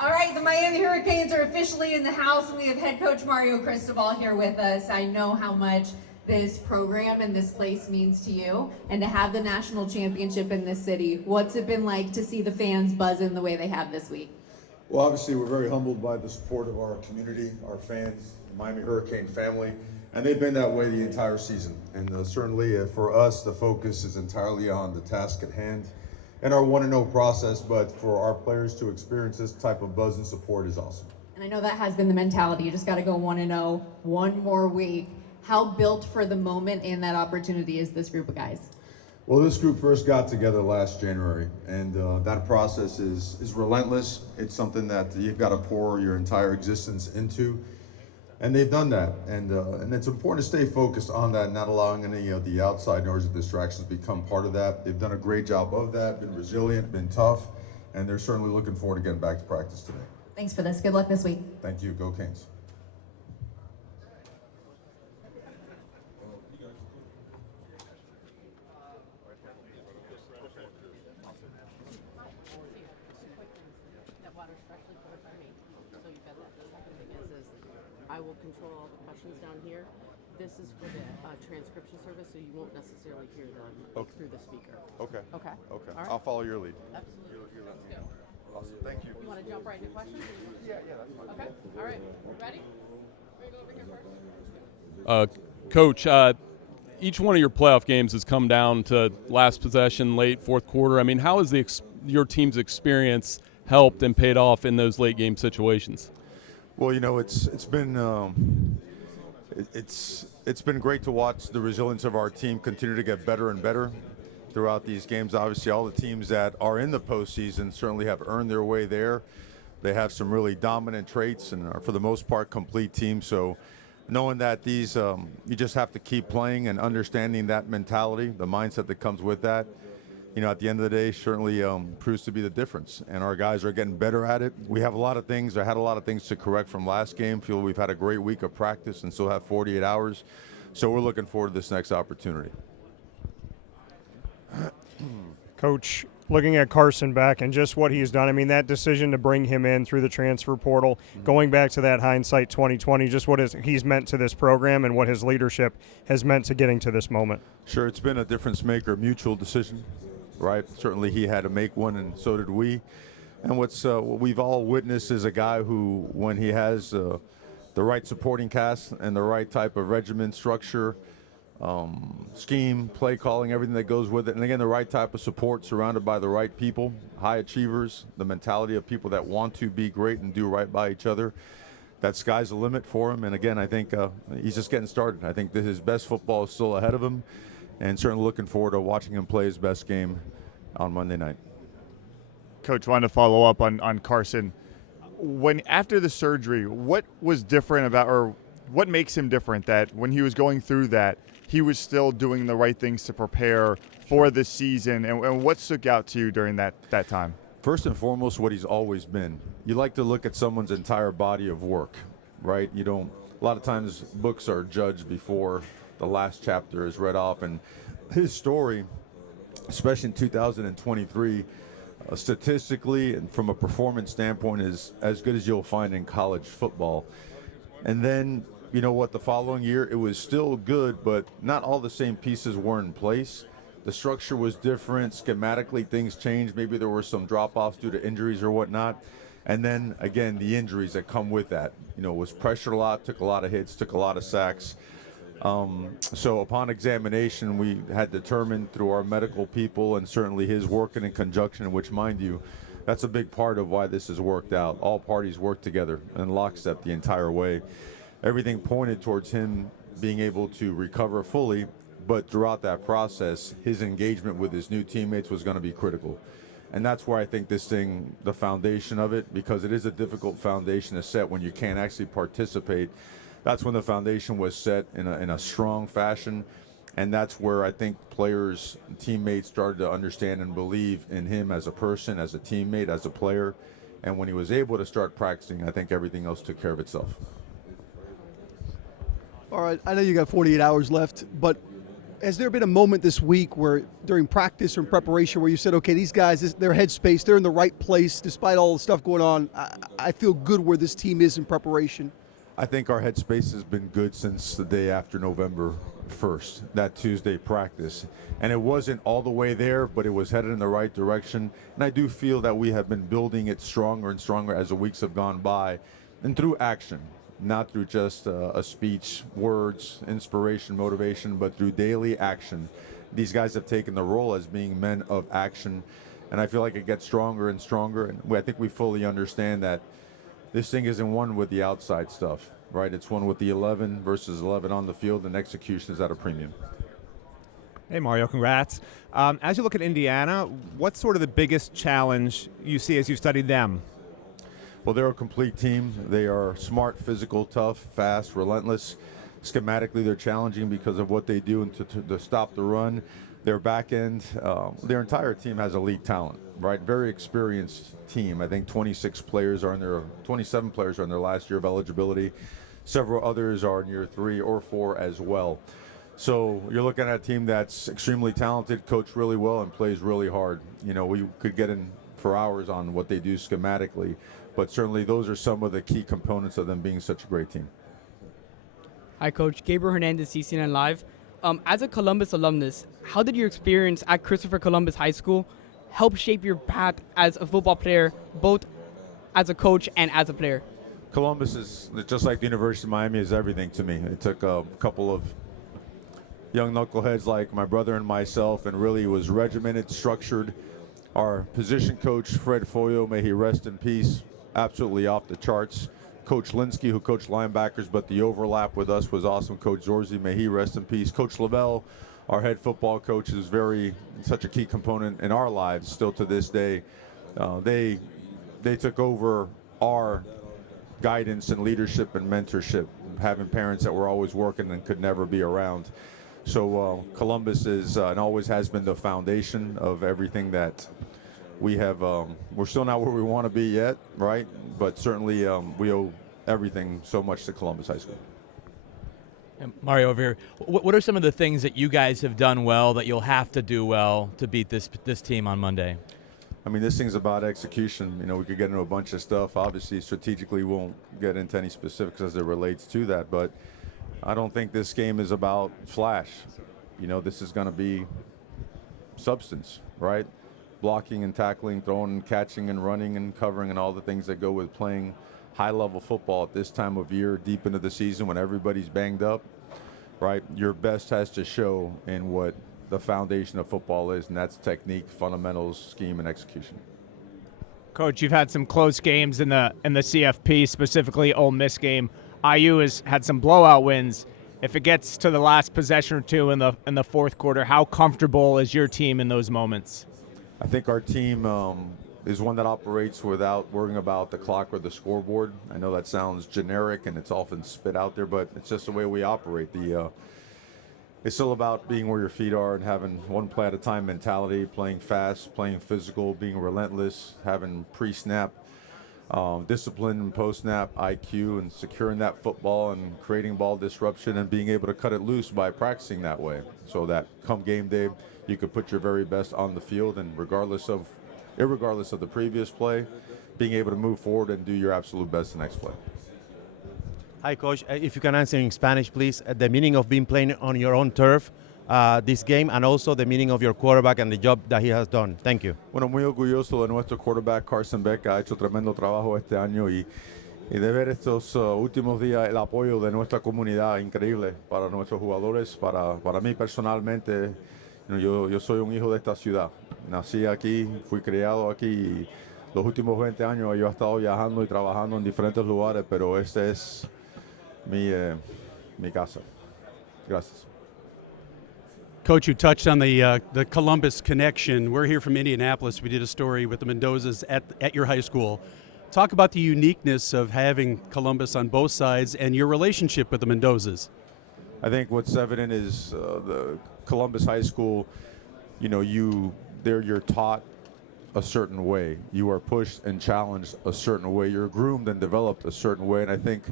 All right, the Miami Hurricanes are officially in the house, and we have head coach Mario Cristobal here with us. I know how much this program and this place means to you, and to have the national championship in this city. What's it been like to see the fans buzzing the way they have this week? Well, obviously, we're very humbled by the support of our community, our fans, the Miami Hurricane family, and they've been that way the entire season. And certainly for us, the focus is entirely on the task at hand and our 1-0 process, but for our players to experience this type of buzz and support is awesome. And I know that has been the mentality. You just got to go 1-0, one more week. How built for the moment and that opportunity is this group of guys? Well, this group first got together last January, and that process is relentless. It's something that you've got to pour your entire existence into, and they've done that. And it's important to stay focused on that, not allowing any of the outside noise or distractions become part of that. They've done a great job of that, been resilient, been tough, and they're certainly looking forward to getting back to practice today. Thanks for this. Good luck this week. Thank you. Go Canes. I will control all the questions down here. This is for the transcription service, so you won't necessarily hear them through the speaker. Okay. Okay. Okay. All right. I'll follow your lead. Absolutely. Let's go. Awesome. Thank you. You want to jump right into questions? Yeah, that's fine. Okay. All right. Ready? We're going to go over here first. Coach, each one of your playoff games has come down to last possession, late fourth quarter. I mean, how has your team's experience helped and paid off in those late game situations? Well, it's been it's been great to watch the resilience of our team continue to get better and better throughout these games. Obviously, all the teams that are in the postseason certainly have earned their way there. They have some really dominant traits and are, for the most part, complete teams. So knowing that these, you just have to keep playing and understanding that mentality, the mindset that comes with that, at the end of the day, certainly proves to be the difference. And our guys are getting better at it. We have a lot of things, I had a lot of things to correct from last game. Feel we've had a great week of practice and still have 48 hours. So we're looking forward to this next opportunity. Coach, looking at Carson Beck and just what he's done, I mean, that decision to bring him in through the transfer portal, going back to that hindsight 2020, just what he's meant to this program and what his leadership has meant to getting to this moment. Sure, it's been a difference maker, mutual decision, right? Certainly he had to make one, and so did we. And what we've all witnessed is a guy who, when he has the right supporting cast and the right type of regimen, structure, scheme, play calling, everything that goes with it, and again, the right type of support surrounded by the right people, high achievers, the mentality of people that want to be great and do right by each other, that sky's the limit for him. And again, I think he's just getting started. I think that his best football is still ahead of him, and certainly looking forward to watching him play his best game on Monday night. Coach, wanted to follow up on Carson. When after the surgery, what was different about, or what makes him different that when he was going through that, he was still doing the right things to prepare for the season, and what stuck out to you during that time? First and foremost, what he's always been. You like to look at someone's entire body of work, right? You don't, a lot of times books are judged before the last chapter is read off, and his story, especially in 2023, statistically and from a performance standpoint, is as good as you'll find in college football. And then, you know what, the following year, it was still good, but not all the same pieces were in place. The structure was different. Schematically, things changed. Maybe there were some drop-offs due to injuries or whatnot. And then, again, the injuries that come with that. Was pressured a lot, took a lot of hits, took a lot of sacks. So upon examination, we had determined through our medical people and certainly his working in conjunction, which, mind you, that's a big part of why this has worked out. All parties work together in lockstep the entire way. Everything pointed towards him being able to recover fully, but throughout that process, his engagement with his new teammates was going to be critical. And that's where I think this thing, the foundation of it, because it is a difficult foundation to set when you can't actually participate, that's when the foundation was set in a strong fashion. And that's where I think players, teammates started to understand and believe in him as a person, as a teammate, as a player. And when he was able to start practicing, I think everything else took care of itself. All right, I know you got 48 hours left, but has there been a moment this week where during practice or in preparation where you said, okay, these guys, their headspace, they're in the right place despite all the stuff going on. I feel good where this team is in preparation. I think our headspace has been good since the day after November 1st, that Tuesday practice. And it wasn't all the way there, but it was headed in the right direction. And I do feel that we have been building it stronger and stronger as the weeks have gone by, and through action, not through just a speech, words, inspiration, motivation, but through daily action. These guys have taken the role as being men of action, and I feel like it gets stronger and stronger. And I think we fully understand that this thing isn't one with the outside stuff, right? It's one with the 11 versus 11 on the field, and execution is at a premium. Hey, Mario, congrats. As you look at Indiana, what's sort of the biggest challenge you see as you've studied them? Well, they're a complete team. They are smart, physical, tough, fast, relentless. Schematically, they're challenging because of what they do and to stop the run. Their back end, their entire team has elite talent, right? Very experienced team. I think 27 players are in their last year of eligibility. Several others are in year 3 or 4 as well. So you're looking at a team that's extremely talented, coached really well, and plays really hard. You know, we could get in for hours on what they do schematically, but certainly those are some of the key components of them being such a great team. Hi, Coach. Gabriel Hernandez, CCNN Live. As a Columbus alumnus, how did your experience at Christopher Columbus High School help shape your path as a football player, both as a coach and as a player? Columbus is, just like the University of Miami, is everything to me. It took a couple of young knuckleheads like my brother and myself, and really was regimented, structured. Our position coach, Fred Foyo, may he rest in peace, absolutely off the charts. Coach Linsky, who coached linebackers, but the overlap with us was awesome. Coach Zorzi, may he rest in peace. Coach Lavelle, our head football coach, is such a key component in our lives still to this day. They took over our guidance and leadership and mentorship, having parents that were always working and could never be around. So Columbus is and always has been the foundation of everything that we have. We're still not where we want to be yet, right? But certainly we owe everything so much to Columbus High School. And Mario over here, what are some of the things that you guys have done well that you'll have to do well to beat this team on Monday? I mean, this thing's about execution. You know, we could get into a bunch of stuff. Obviously, strategically, won't get into any specifics as it relates to that. But I don't think this game is about flash. You know, this is going to be substance, right? Blocking and tackling, throwing and catching and running and covering and all the things that go with playing high-level football at this time of year, deep into the season when everybody's banged up, right? Your best has to show in what the foundation of football is, and that's technique, fundamentals, scheme, and execution. Coach, you've had some close games in the CFP, specifically Ole Miss game. IU has had some blowout wins. If it gets to the last possession or two in the fourth quarter, how comfortable is your team in those moments? I think our team is one that operates without worrying about the clock or the scoreboard. I know that sounds generic and it's often spit out there, but it's just the way we operate. It's still about being where your feet are and having one play at a time mentality, playing fast, playing physical, being relentless, having pre-snap discipline and post-snap IQ, and securing that football and creating ball disruption and being able to cut it loose by practicing that way, so that come game day you could put your very best on the field, and irregardless of the previous play, being able to move forward and do your absolute best the next play. Hi, Coach. If you can answer in Spanish, please. The meaning of being playing on your own turf this game, and also the meaning of your quarterback and the job that he has done. Thank you. Bueno, muy orgulloso de nuestro quarterback Carson Beck. Ha hecho tremendo trabajo este año y de ver estos últimos días el apoyo de nuestra comunidad increíble para nuestros jugadores, para mí personalmente. Yo soy un hijo de esta ciudad. Nací aquí, fui criado aquí y los últimos 20 años yo he estado viajando y trabajando en diferentes lugares, pero este es mi casa. Gracias. Coach, you touched on the Columbus connection. We're here from Indianapolis. We did a story with the Mendozas at your high school. Talk about the uniqueness of having Columbus on both sides and your relationship with the Mendozas. I think what's evident is the Columbus High School, you're taught a certain way. You are pushed and challenged a certain way. You're groomed and developed a certain way. And I think,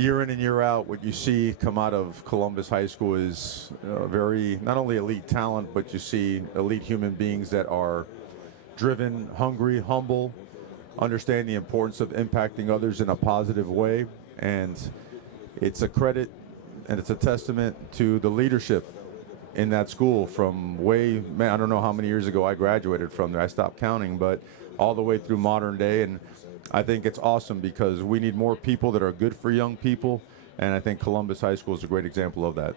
year in and year out, what you see come out of Columbus High School is very, not only elite talent, but you see elite human beings that are driven, hungry, humble, understand the importance of impacting others in a positive way. And it's a credit and it's a testament to the leadership in that school from I don't know how many years ago I graduated from there. I stopped counting, but all the way through modern day. And I think it's awesome because we need more people that are good for young people. And I think Columbus High School is a great example of that.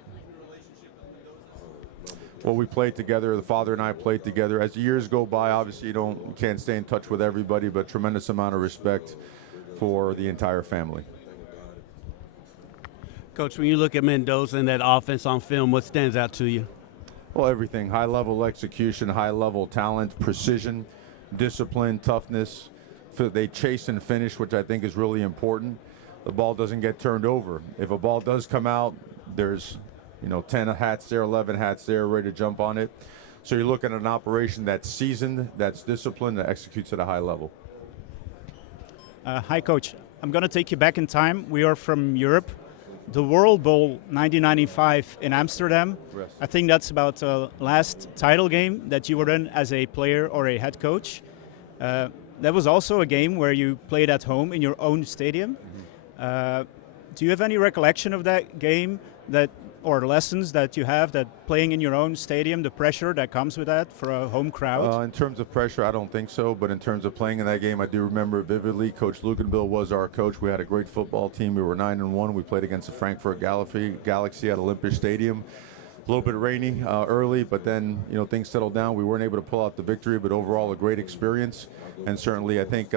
Well, we played together. The father and I played together. As the years go by, obviously you can't stay in touch with everybody, but tremendous amount of respect for the entire family. Coach, when you look at Mendoza and that offense on film, what stands out to you? Well, everything. High-level execution, high-level talent, precision, discipline, toughness. They chase and finish, which I think is really important. The ball doesn't get turned over. If a ball does come out, there's 10 hats there, 11 hats there, ready to jump on it. So you're looking at an operation that's seasoned, that's disciplined, that executes at a high level. Hi, Coach. I'm going to take you back in time. We are from Europe. The World Bowl 1995 in Amsterdam. Yes. I think that's about the last title game that you were in as a player or a head coach. That was also a game where you played at home in your own stadium. Mm-hmm. Do you have any recollection of that game or lessons that you have that playing in your own stadium, the pressure that comes with that for a home crowd? In terms of pressure, I don't think so. But in terms of playing in that game, I do remember it vividly. Coach Lukenbill was our coach. We had a great football team. We were 9-1. We played against the Frankfurt Galaxy at Olympic Stadium. A little bit rainy early, but then things settled down. We weren't able to pull out the victory, but overall a great experience. And certainly, I think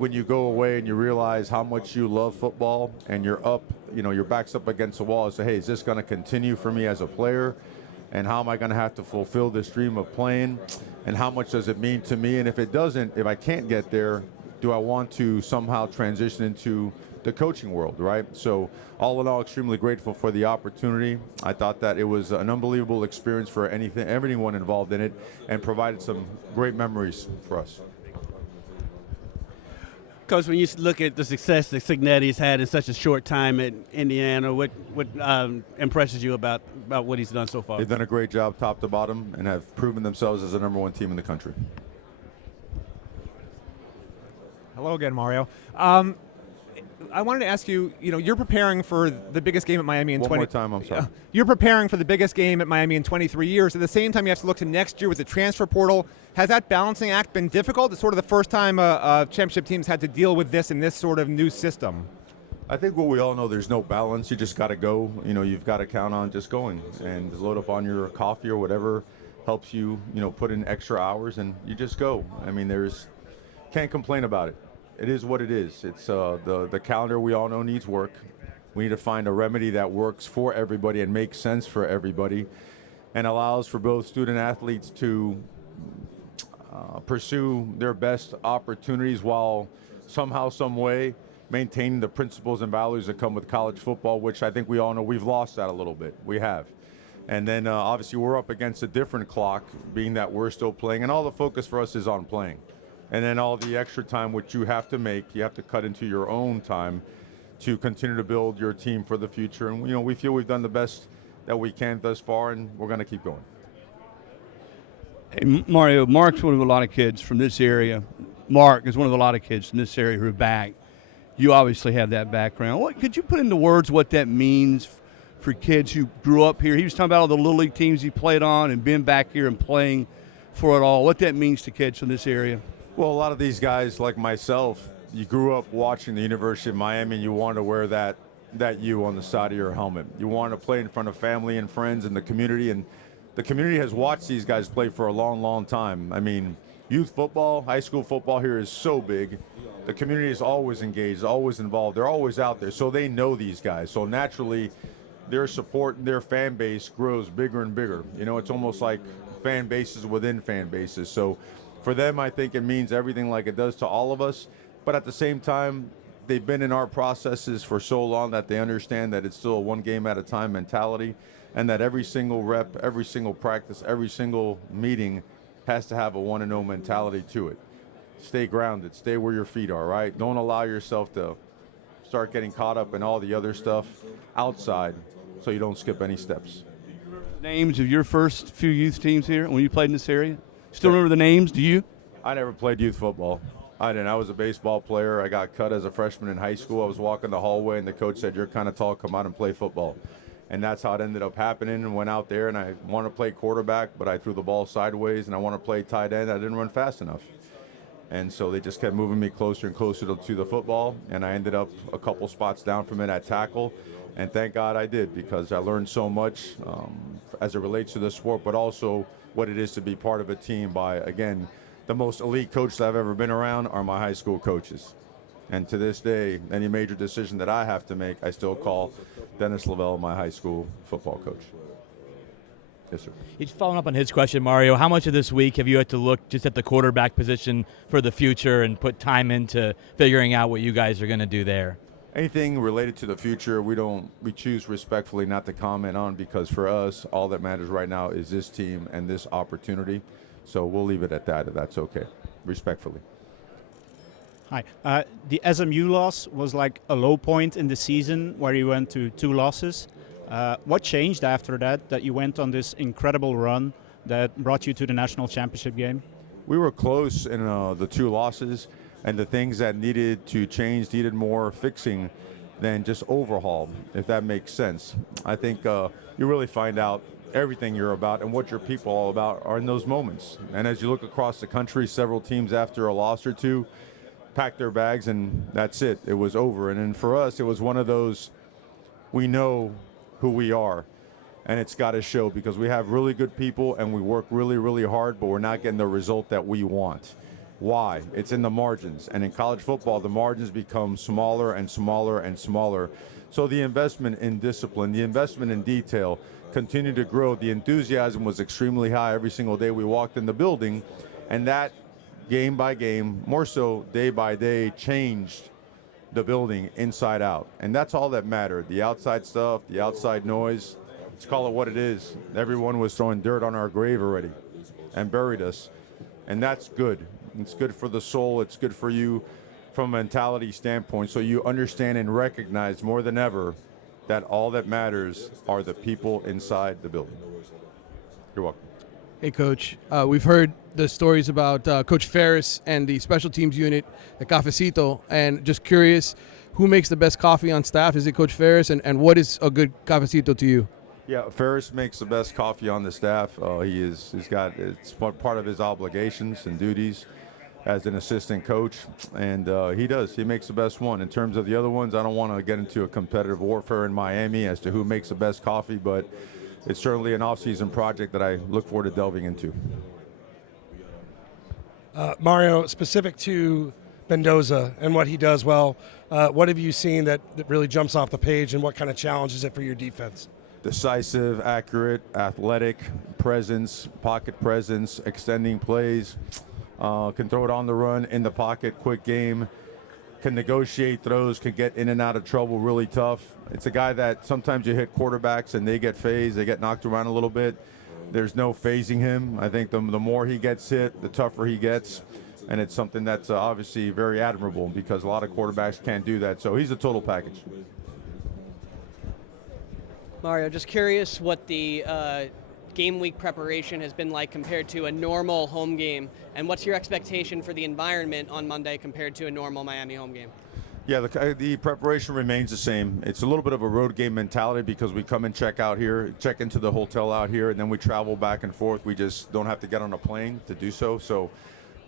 when you go away and you realize how much you love football, and you're up, your back's up against the wall, and say, hey, is this going to continue for me as a player? And how am I going to have to fulfill this dream of playing? And how much does it mean to me? And if it doesn't, if I can't get there, do I want to somehow transition into the coaching world, right? So all in all, extremely grateful for the opportunity. I thought that it was an unbelievable experience for everyone involved in it, and provided some great memories for us. Coach, when you look at the success that Cignetti's had in such a short time at Indiana, what impresses you about what he's done so far? They've done a great job top to bottom and have proven themselves as the #1 team in the country. Hello again, Mario. I wanted to ask you, you're preparing for the biggest game at Miami in One more time, I'm sorry. You're preparing for the biggest game at Miami in 23 years. At the same time, you have to look to next year with the transfer portal. Has that balancing act been difficult? It's sort of the first time championship teams had to deal with this in this sort of new system. I think what we all know, there's no balance. You just got to go. You've got to count on just going and load up on your coffee or whatever helps you, put in extra hours, and you just go. I mean, can't complain about it. It is what it is. It's the calendar we all know needs work. We need to find a remedy that works for everybody and makes sense for everybody, and allows for both student athletes to pursue their best opportunities while somehow, some way, maintaining the principles and values that come with college football, which I think we all know we've lost that a little bit. We have. And then obviously we're up against a different clock, being that we're still playing, and all the focus for us is on playing. And then all the extra time which you have to cut into your own time to continue to build your team for the future. And we feel we've done the best that we can thus far, and we're going to keep going. Hey, Mario, Mark's one of a lot of kids from this area. Mark is one of a lot of kids from this area who are back. You obviously have that background. Could you put into words what that means for kids who grew up here? He was talking about all the Little League teams he played on and been back here and playing for it all. What that means to kids from this area? Well, a lot of these guys, like myself, you grew up watching the University of Miami, and you wanted to wear that U on the side of your helmet. You wanted to play in front of family and friends and the community, and the community has watched these guys play for a long, long time. I mean, youth football, high school football here is so big. The community is always engaged, always involved. They're always out there, so they know these guys. So naturally, their support and their fan base grows bigger and bigger. It's almost like fan bases within fan bases. So for them, I think it means everything like it does to all of us. But at the same time, they've been in our processes for so long that they understand that it's still a one game at a time mentality, and that every single rep, every single practice, every single meeting has to have a 1-0 mentality to it. Stay grounded. Stay where your feet are, right? Don't allow yourself to start getting caught up in all the other stuff outside so you don't skip any steps. Names of your first few youth teams here when you played in this area? Still remember the names? Do you? I never played youth football. I didn't. I was a baseball player. I got cut as a freshman in high school. I was walking the hallway, and the coach said, "You're kind of tall. Come out and play football." And that's how it ended up happening. And went out there, and I wanted to play quarterback, but I threw the ball sideways, and I wanted to play tight end. I didn't run fast enough. And so they just kept moving me closer and closer to the football, and I ended up a couple spots down from it at tackle. And thank God I did, because I learned so much as it relates to the sport, but also what it is to be part of a team by, again, the most elite coaches I've ever been around are my high school coaches. And to this day, any major decision that I have to make, I still call Dennis Lavelle my high school football coach. Yes, sir. Just following up on his question, Mario, how much of this week have you had to look just at the quarterback position for the future and put time into figuring out what you guys are going to do there? Anything related to the future, we choose respectfully not to comment on, because for us, all that matters right now is this team and this opportunity. So we'll leave it at that, if that's okay, respectfully. Hi. The SMU loss was like a low point in the season where you went to 2 losses. What changed after that you went on this incredible run that brought you to the national championship game? We were close in the 2 losses, and the things that needed to change needed more fixing than just overhaul, if that makes sense. I think you really find out everything you're about and what your people are all about are in those moments. And as you look across the country, several teams after a loss or two packed their bags, and that's it. It was over. And then for us, it was one of those, we know who we are, and it's got to show, because we have really good people and we work really, really hard, but we're not getting the result that we want. Why? It's in the margins. And in college football, the margins become smaller and smaller and smaller. So the investment in discipline, the investment in detail continued to grow. The enthusiasm was extremely high every single day we walked in the building, and that game by game, more so day by day, changed the building inside out. And that's all that mattered. The outside stuff, the outside noise, let's call it what it is. Everyone was throwing dirt on our grave already and buried us. And that's good. It's good for the soul. It's good for you from a mentality standpoint. So you understand and recognize more than ever that all that matters are the people inside the building. You're welcome. Hey, Coach. We've heard the stories about Coach Ferris and the special teams unit, the Cafecito, and just curious, who makes the best coffee on staff? Is it Coach Ferris? And what is a good Cafecito to you? Yeah, Ferris makes the best coffee on the staff. It's part of his obligations and duties as an assistant coach, and he makes the best one. In terms of the other ones, I don't want to get into a competitive warfare in Miami as to who makes the best coffee, but it's certainly an off-season project that I look forward to delving into. Mario, specific to Mendoza and what he does well, what have you seen that really jumps off the page, and what kind of challenge is it for your defense? Decisive, accurate, athletic presence, pocket presence, extending plays, can throw it on the run, in the pocket, quick game, can negotiate throws, can get in and out of trouble really tough. It's a guy that sometimes you hit quarterbacks and they get phased, they get knocked around a little bit. There's no phasing him. I think the more he gets hit, the tougher he gets. And it's something that's obviously very admirable, because a lot of quarterbacks can't do that. So he's a total package. Mario, just curious what the game week preparation has been like compared to a normal home game, and what's your expectation for the environment on Monday compared to a normal Miami home game? Yeah, the preparation remains the same. It's a little bit of a road game mentality, because we come and check out here, check into the hotel out here, and then we travel back and forth. We just don't have to get on a plane to do so. So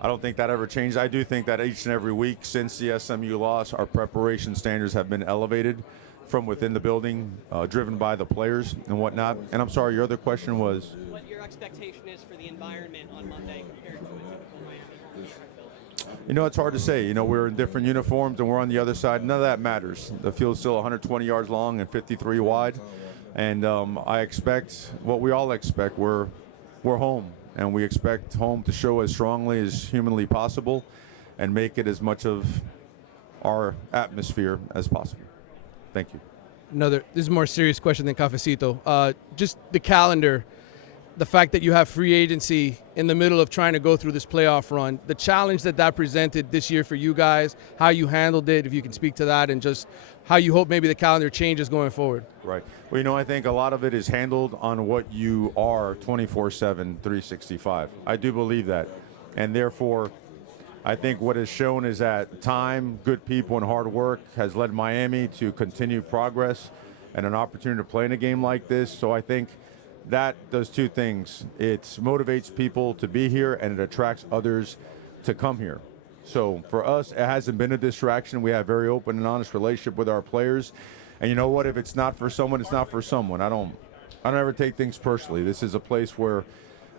I don't think that ever changed. I do think that each and every week since the SMU loss, our preparation standards have been elevated from within the building, driven by the players and whatnot. And I'm sorry, your other question was? What your expectation is for the environment on Monday compared to a typical Miami home game? You know, it's hard to say. You know, we're in different uniforms and we're on the other side. None of that matters. The field's still 120 yards long and 53 wide. And I expect what we all expect. We're home, and we expect home to show as strongly as humanly possible and make it as much of our atmosphere as possible. Thank you. This is a more serious question than Cafecito. Just the calendar. the fact that you have free agency in the middle of trying to go through this playoff run, the challenge that presented this year for you guys, how you handled it, if you can speak to that, and just how you hope maybe the calendar changes going forward. Right. Well, I think a lot of it is handled on what you are 24/7, 365. I do believe that. And therefore, I think what is shown is that time, good people, and hard work has led Miami to continue progress and an opportunity to play in a game like this. So I think that does two things. It motivates people to be here, and it attracts others to come here. So for us, it hasn't been a distraction. We have a very open and honest relationship with our players. And you know what? If it's not for someone, it's not for someone. I don't ever take things personally. This is a place where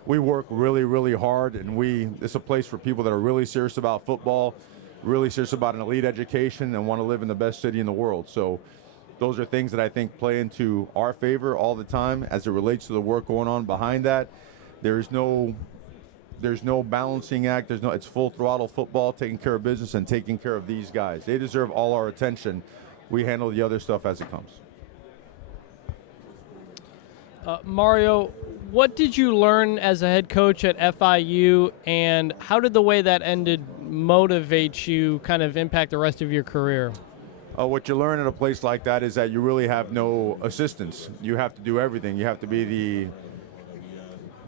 we work really, really hard, and it's a place for people that are really serious about football, really serious about an elite education, and want to live in the best city in the world. So those are things that I think play into our favor all the time as it relates to the work going on behind that. There's no balancing act. It's full throttle football, taking care of business and taking care of these guys. They deserve all our attention. We handle the other stuff as it comes. Mario, what did you learn as a head coach at FIU, and how did the way that ended motivate you, kind of impact the rest of your career? What you learn at a place like that is that you really have no assistants. You have to do everything. You have to be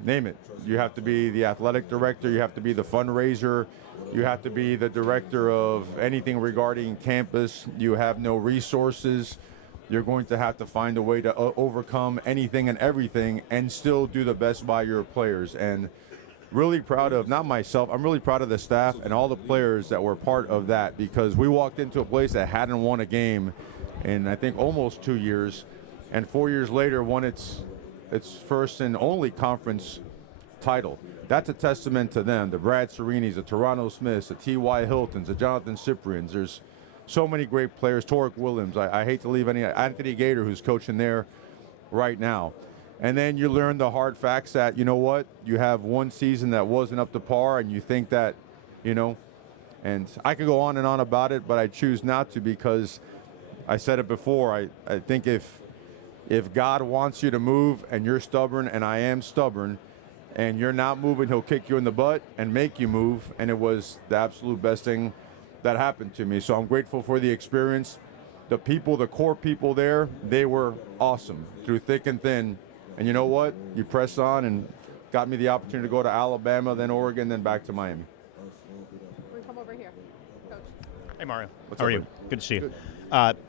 name it. You have to be the athletic director. You have to be the fundraiser. You have to be the director of anything regarding campus. You have no resources. You're going to have to find a way to overcome anything and everything and still do the best by your players. And really proud of, not myself, I'm really proud of the staff and all the players that were part of that, because we walked into a place that hadn't won a game in, I think, almost 2 years, and 4 years later won its first and only conference title. That's a testament to them, the Brad Serinis, the Toronto Smiths, the T.Y. Hiltons, the Jonathan Cyprians. There's so many great players. Torek Williams, I hate to leave any, Anthony Gator, who's coaching there right now. And then you learn the hard facts that, you know what, you have one season that wasn't up to par, and you think that, and I could go on and on about it, but I choose not to, because I said it before, I think if God wants you to move and you're stubborn, and I am stubborn, and you're not moving, he'll kick you in the butt and make you move, and it was the absolute best thing that happened to me. So I'm grateful for the experience. The people, the core people there, they were awesome through thick and thin. And you know what? You press on and got me the opportunity to go to Alabama, then Oregon, then back to Miami. We're gonna come over here, Coach. Hey, Mario. What's How up, are you? buddy? Good to see you.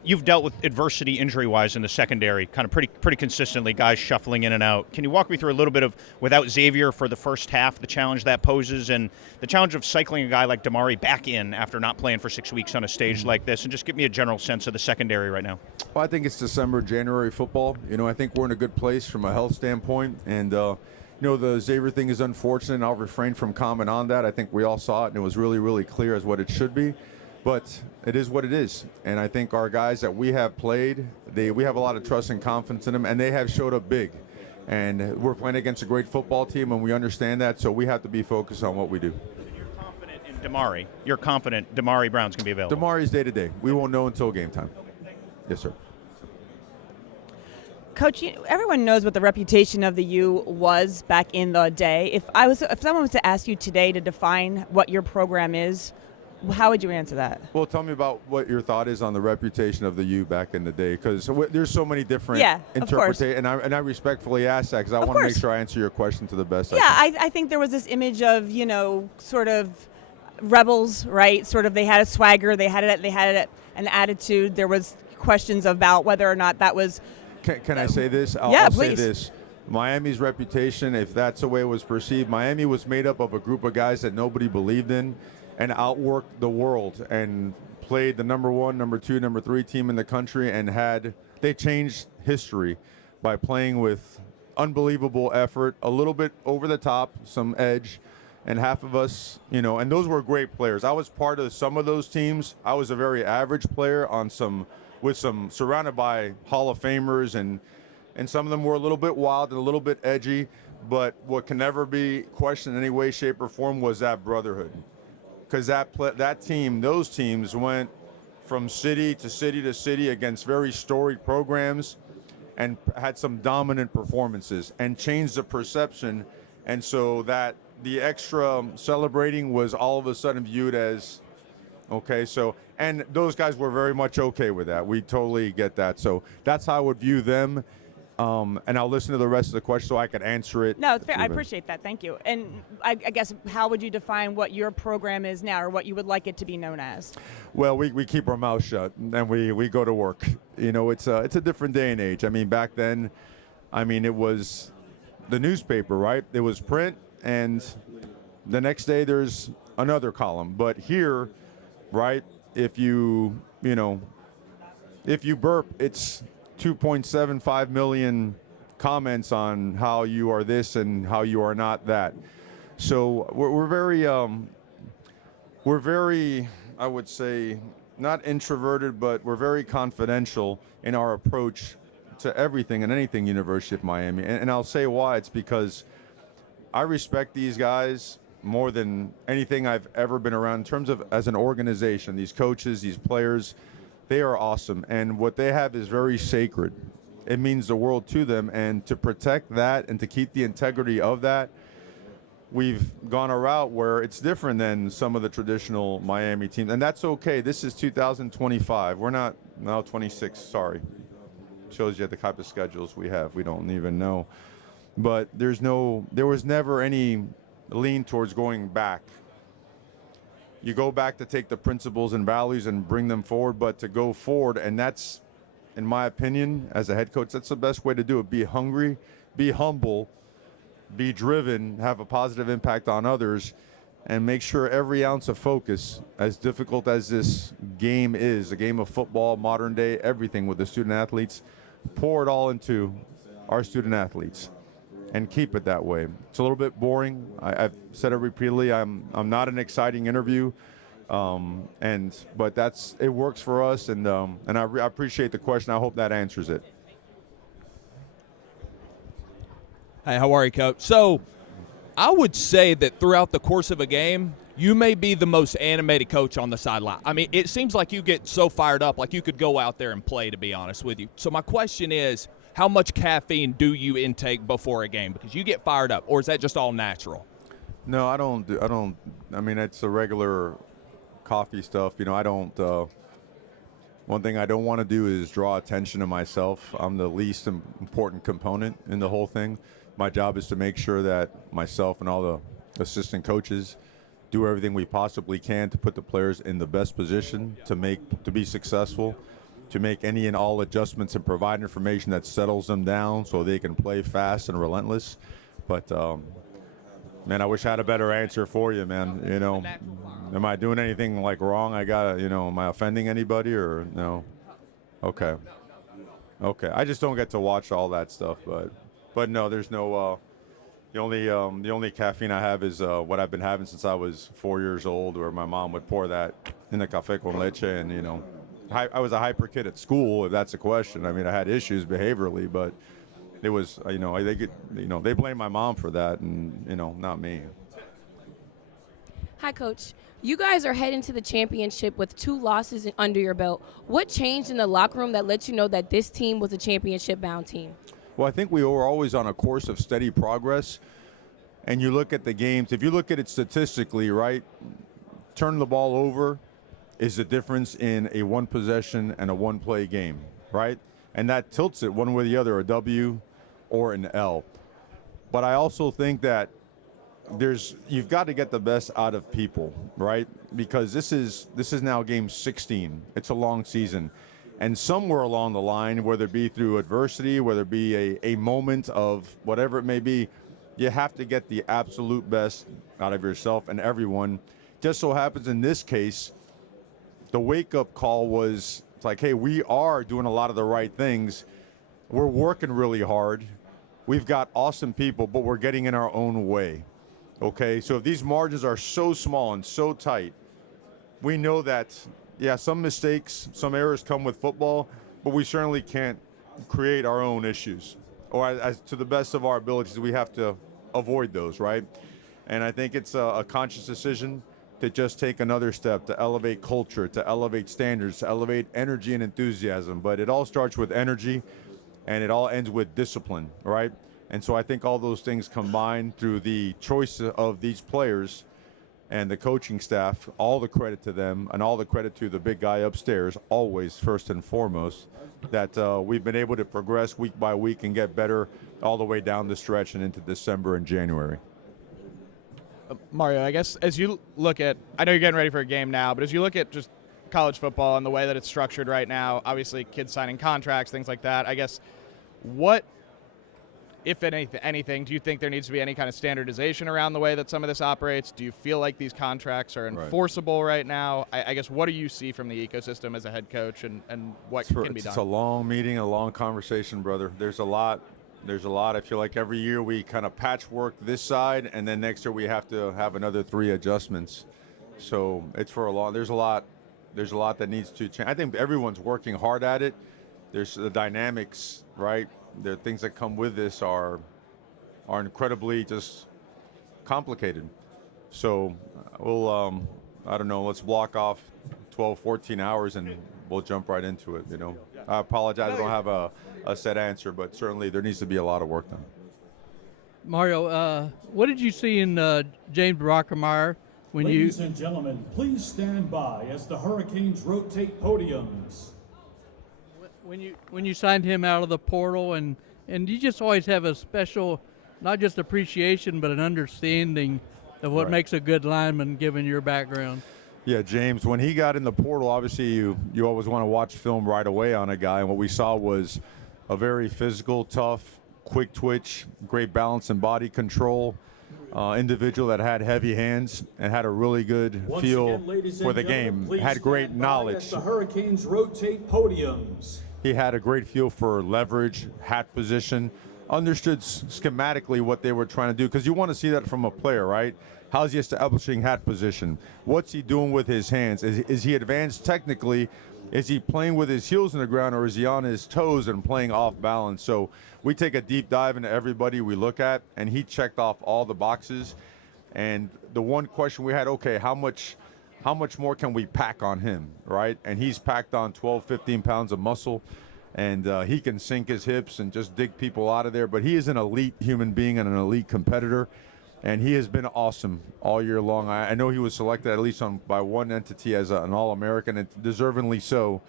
You've dealt with adversity injury-wise in the secondary kind of pretty consistently, guys shuffling in and out. Can you walk me through a little bit of, without Xavier for the first half, the challenge that poses, and the challenge of cycling a guy like Damari back in after not playing for 6 weeks on a stage like this, and just give me a general sense of the secondary right now? Well, I think it's December, January football. I think we're in a good place from a health standpoint. And, the Xavier thing is unfortunate, and I'll refrain from comment on that. I think we all saw it, and it was really, really clear as what it should be. But it is what it is. And I think our guys that we have played, we have a lot of trust and confidence in them, and they have showed up big. And we're playing against a great football team, and we understand that, so we have to be focused on what we do. You're confident in Damari. You're confident Damari Brown's going to be available. Damari's day-to-day. We won't know until game time. Yes, sir. Coach, everyone knows what the reputation of the U was back in the day. If someone was to ask you today to define what your program is, how would you answer that? Well, tell me about what your thought is on the reputation of the U back in the day, because there's so many different interpretations, and I respectfully ask that because I want to make sure I answer your question to the best. I think there was this image of sort of rebels, right? Sort of they had a swagger, they had an attitude. There was questions about whether or not that was. Can I say this? I'll say this. Miami's reputation, if that's the way it was perceived, Miami was made up of a group of guys that nobody believed in, and outworked the world and played the number 1, number 2, number 3 team in the country, and they changed history by playing with unbelievable effort, a little bit over the top, some edge, and half of us, and those were great players. I was part of some of those teams. I was a very average player surrounded by Hall of Famers, and some of them were a little bit wild and a little bit edgy, but what can never be questioned in any way, shape, or form was that brotherhood. Because those teams went from city to city to city against very storied programs, and had some dominant performances and changed the perception, and so that the extra celebrating was all of a sudden viewed as okay. So, and those guys were very much okay with that. We totally get that. So that's how I would view them. And I'll listen to the rest of the question so I can answer it. No, it's fair. I appreciate that. Thank you. And I guess, how would you define what your program is now, or what you would like it to be known as? Well, we keep our mouth shut and we go to work. You know, it's a different day and age. I mean, back then, I mean, it was the newspaper, right? It was print, and the next day there's another column. But here, right, if you burp, it's 2.75 million comments on how you are this and how you are not that. So we're very, I would say, not introverted, but we're very confidential in our approach to everything and anything University of Miami. And I'll say why. It's because I respect these guys more than anything I've ever been around in terms of as an organization. These coaches, these players, they are awesome, and what they have is very sacred. It means the world to them, and to protect that and to keep the integrity of that, we've gone a route where it's different than some of the traditional Miami teams, and that's okay. This is 2025. We're not, no, 26, sorry. Shows you the type of schedules we have. We don't even know. But there was never any lean towards going back. You go back to take the principles and values and bring them forward, but to go forward, and that's, in my opinion, as a head coach, that's the best way to do it. Be hungry, be humble, be driven, have a positive impact on others, and make sure every ounce of focus, as difficult as this game is, a game of football, modern day, everything with the student athletes, pour it all into our student athletes. And keep it that way. It's a little bit boring. I've said it repeatedly. I'm not an exciting interview, but it works for us. And I appreciate the question. I hope that answers it. Hey, how are you, Coach? So, I would say that throughout the course of a game, you may be the most animated coach on the sideline. I mean, it seems like you get so fired up, like you could go out there and play, to be honest with you. So my question is, how much caffeine do you intake before a game? Because you get fired up, or is that just all natural? No, I don't. I mean, it's the regular coffee stuff. You know, I don't. One thing I don't want to do is draw attention to myself. I'm the least important component in the whole thing. My job is to make sure that myself and all the assistant coaches do everything we possibly can to put the players in the best position to be successful, to make any and all adjustments and provide information that settles them down so they can play fast and relentless. But, man, I wish I had a better answer for you, man. You know, am I doing anything like wrong? Am I offending anybody or no? Okay. Okay. I just don't get to watch all that stuff, but no, there's no, the only caffeine I have is what I've been having since I was 4 years old, where my mom would pour that in the café con leche, and, you know, I was a hyper kid at school, if that's a question. I mean, I had issues behaviorally, but it was, they blame my mom for that, and, not me. Hi, Coach. You guys are heading to the championship with 2 losses under your belt. What changed in the locker room that let you know that this team was a championship-bound team? Well, I think we were always on a course of steady progress, and you look at the games. If you look at it statistically, right, turn the ball over is the difference in a one-possession and a one-play game, right? And that tilts it one way or the other, a W or an L. But I also think that you've got to get the best out of people, right? Because this is now game 16. It's a long season. And somewhere along the line, whether it be through adversity, whether it be a moment of whatever it may be, you have to get the absolute best out of yourself and everyone. Just so happens in this case, the wake-up call was, it's like, hey, we are doing a lot of the right things. We're working really hard. We've got awesome people, but we're getting in our own way, okay? So if these margins are so small and so tight, we know that, yeah, some mistakes, some errors come with football, but we certainly can't create our own issues. Or as to the best of our abilities, we have to avoid those, right? And I think it's a conscious decision to just take another step, to elevate culture, to elevate standards, to elevate energy and enthusiasm. But it all starts with energy, and it all ends with discipline, right? And so I think all those things combined through the choice of these players and the coaching staff, all the credit to them and all the credit to the big guy upstairs, always first and foremost, that we've been able to progress week by week and get better all the way down the stretch and into December and January. Mario, I guess as you look at, I know you're getting ready for a game now, but as you look at just college football and the way that it's structured right now, obviously kids signing contracts, things like that, I guess what, if anything, do you think there needs to be any kind of standardization around the way that some of this operates? Do you feel like these contracts are enforceable right now? I guess what do you see from the ecosystem as a head coach and what can be done? It's a long meeting, a long conversation, brother. There's a lot. I feel like every year we kind of patchwork this side, and then next year we have to have another 3 adjustments. So it's for a long. There's a lot that needs to change. I think everyone's working hard at it. There's the dynamics, right? The things that come with this are incredibly just complicated. So we'll, I don't know, let's block off 12, 14 hours and we'll jump right into it, you know. I apologize, I don't have a set answer, but certainly there needs to be a lot of work done. Mario, what did you see in James Brockermeyer when Ladies and gentlemen, please stand by as the Hurricanes rotate podiums. When you signed him out of the portal, and you just always have a special, not just appreciation, but an understanding of what makes a good lineman given your background? Yeah, James, when he got in the portal, obviously you always want to watch film right away on a guy, and what we saw was a very physical, tough, quick twitch, great balance and body control, individual that had heavy hands and had a really good feel for the game, had great knowledge. The Hurricanes rotate podiums. He had a great feel for leverage, hat position, understood schematically what they were trying to do, because you want to see that from a player, right? How's he establishing hat position? What's he doing with his hands? Is he advanced technically? Is he playing with his heels in the ground, or is he on his toes and playing off balance? So we take a deep dive into everybody we look at, and he checked off all the boxes. And the one question we had, okay, how much more can we pack on him, right? And he's packed on 12, 15 pounds of muscle, and he can sink his hips and just dig people out of there. But he is an elite human being and an elite competitor, and he has been awesome all year long. I know he was selected at least by one entity as an All-American, and deservingly so,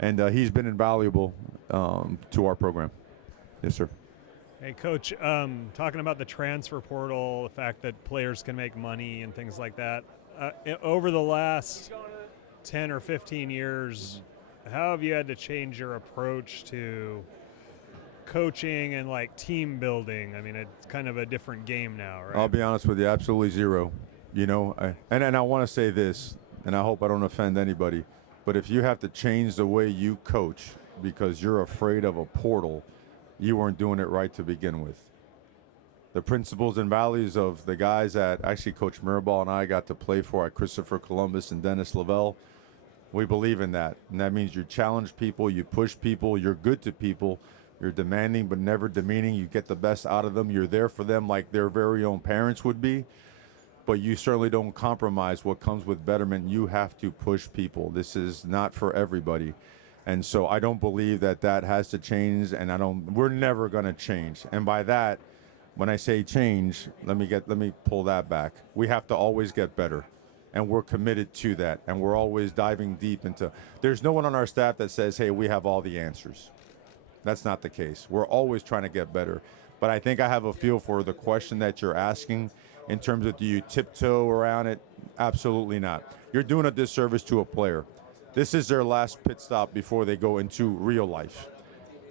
and he's been invaluable to our program. Yes, sir. Hey, Coach, talking about the transfer portal, the fact that players can make money and things like that, over the last 10 or 15 years, how have you had to change your approach to coaching and like team building? I mean, it's kind of a different game now, right? I'll be honest with you, absolutely zero. You know, and I want to say this, and I hope I don't offend anybody, but if you have to change the way you coach because you're afraid of a portal, you weren't doing it right to begin with. The principles and values of the guys that actually Coach Mirabal and I got to play for at Christopher Columbus and Dennis Lavelle, we believe in that. And that means you challenge people, you push people, you're good to people, you're demanding but never demeaning, you get the best out of them, you're there for them like their very own parents would be, but you certainly don't compromise what comes with betterment. You have to push people. This is not for everybody. And so I don't believe that has to change, and we're never going to change. And by that, when I say change, let me pull that back. We have to always get better, and we're committed to that, and we're always diving deep into. There's no one on our staff that says, hey, we have all the answers. That's not the case. We're always trying to get better. But I think I have a feel for the question that you're asking in terms of, do you tiptoe around it? Absolutely not. You're doing a disservice to a player. This is their last pit stop before they go into real life.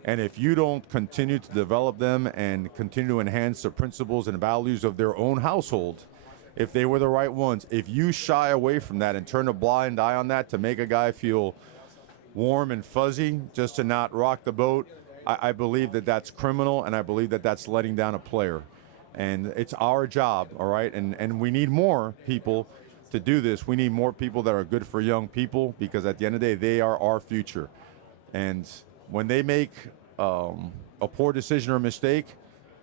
And if you don't continue to develop them and continue to enhance the principles and values of their own household, if they were the right ones, if you shy away from that and turn a blind eye on that to make a guy feel warm and fuzzy just to not rock the boat, I believe that that's criminal, and I believe that that's letting down a player. And it's our job, all right? And we need more people to do this. We need more people that are good for young people, because at the end of the day, they are our future. And when they make a poor decision or mistake,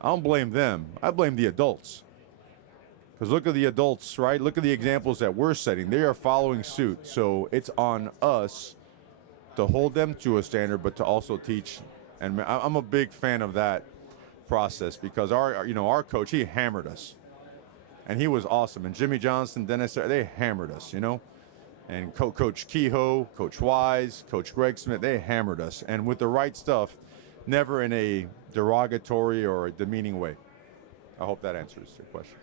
I don't blame them. I blame the adults. Because look at the adults, right? Look at the examples that we're setting. They are following suit. So it's on us to hold them to a standard, but to also teach And I'm a big fan of that process because our coach, he hammered us. And he was awesome. And Jimmy Johnson, Dennis, they hammered us, And Coach Kehoe, Coach Wise, Coach Greg Smith, they hammered us. And with the right stuff, never in a derogatory or a demeaning way. I hope that answers your question.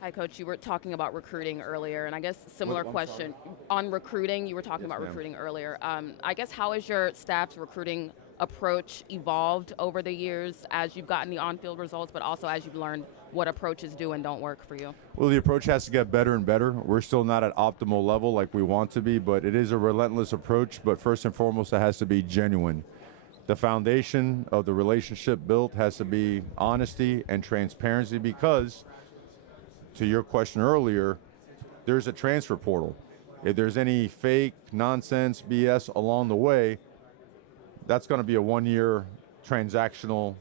Hi, Coach. You were talking about recruiting earlier, and I guess similar question on recruiting. You were talking about recruiting earlier. I guess how has your staff's recruiting approach evolved over the years as you've gotten the on-field results, but also as you've learned what approaches do and don't work for you? Well, the approach has to get better and better. We're still not at optimal level like we want to be, but it is a relentless approach. But first and foremost, it has to be genuine. The foundation of the relationship built has to be honesty and transparency because, to your question earlier, there's a transfer portal. If there's any fake, nonsense, BS along the way, that's going to be a one-year transactional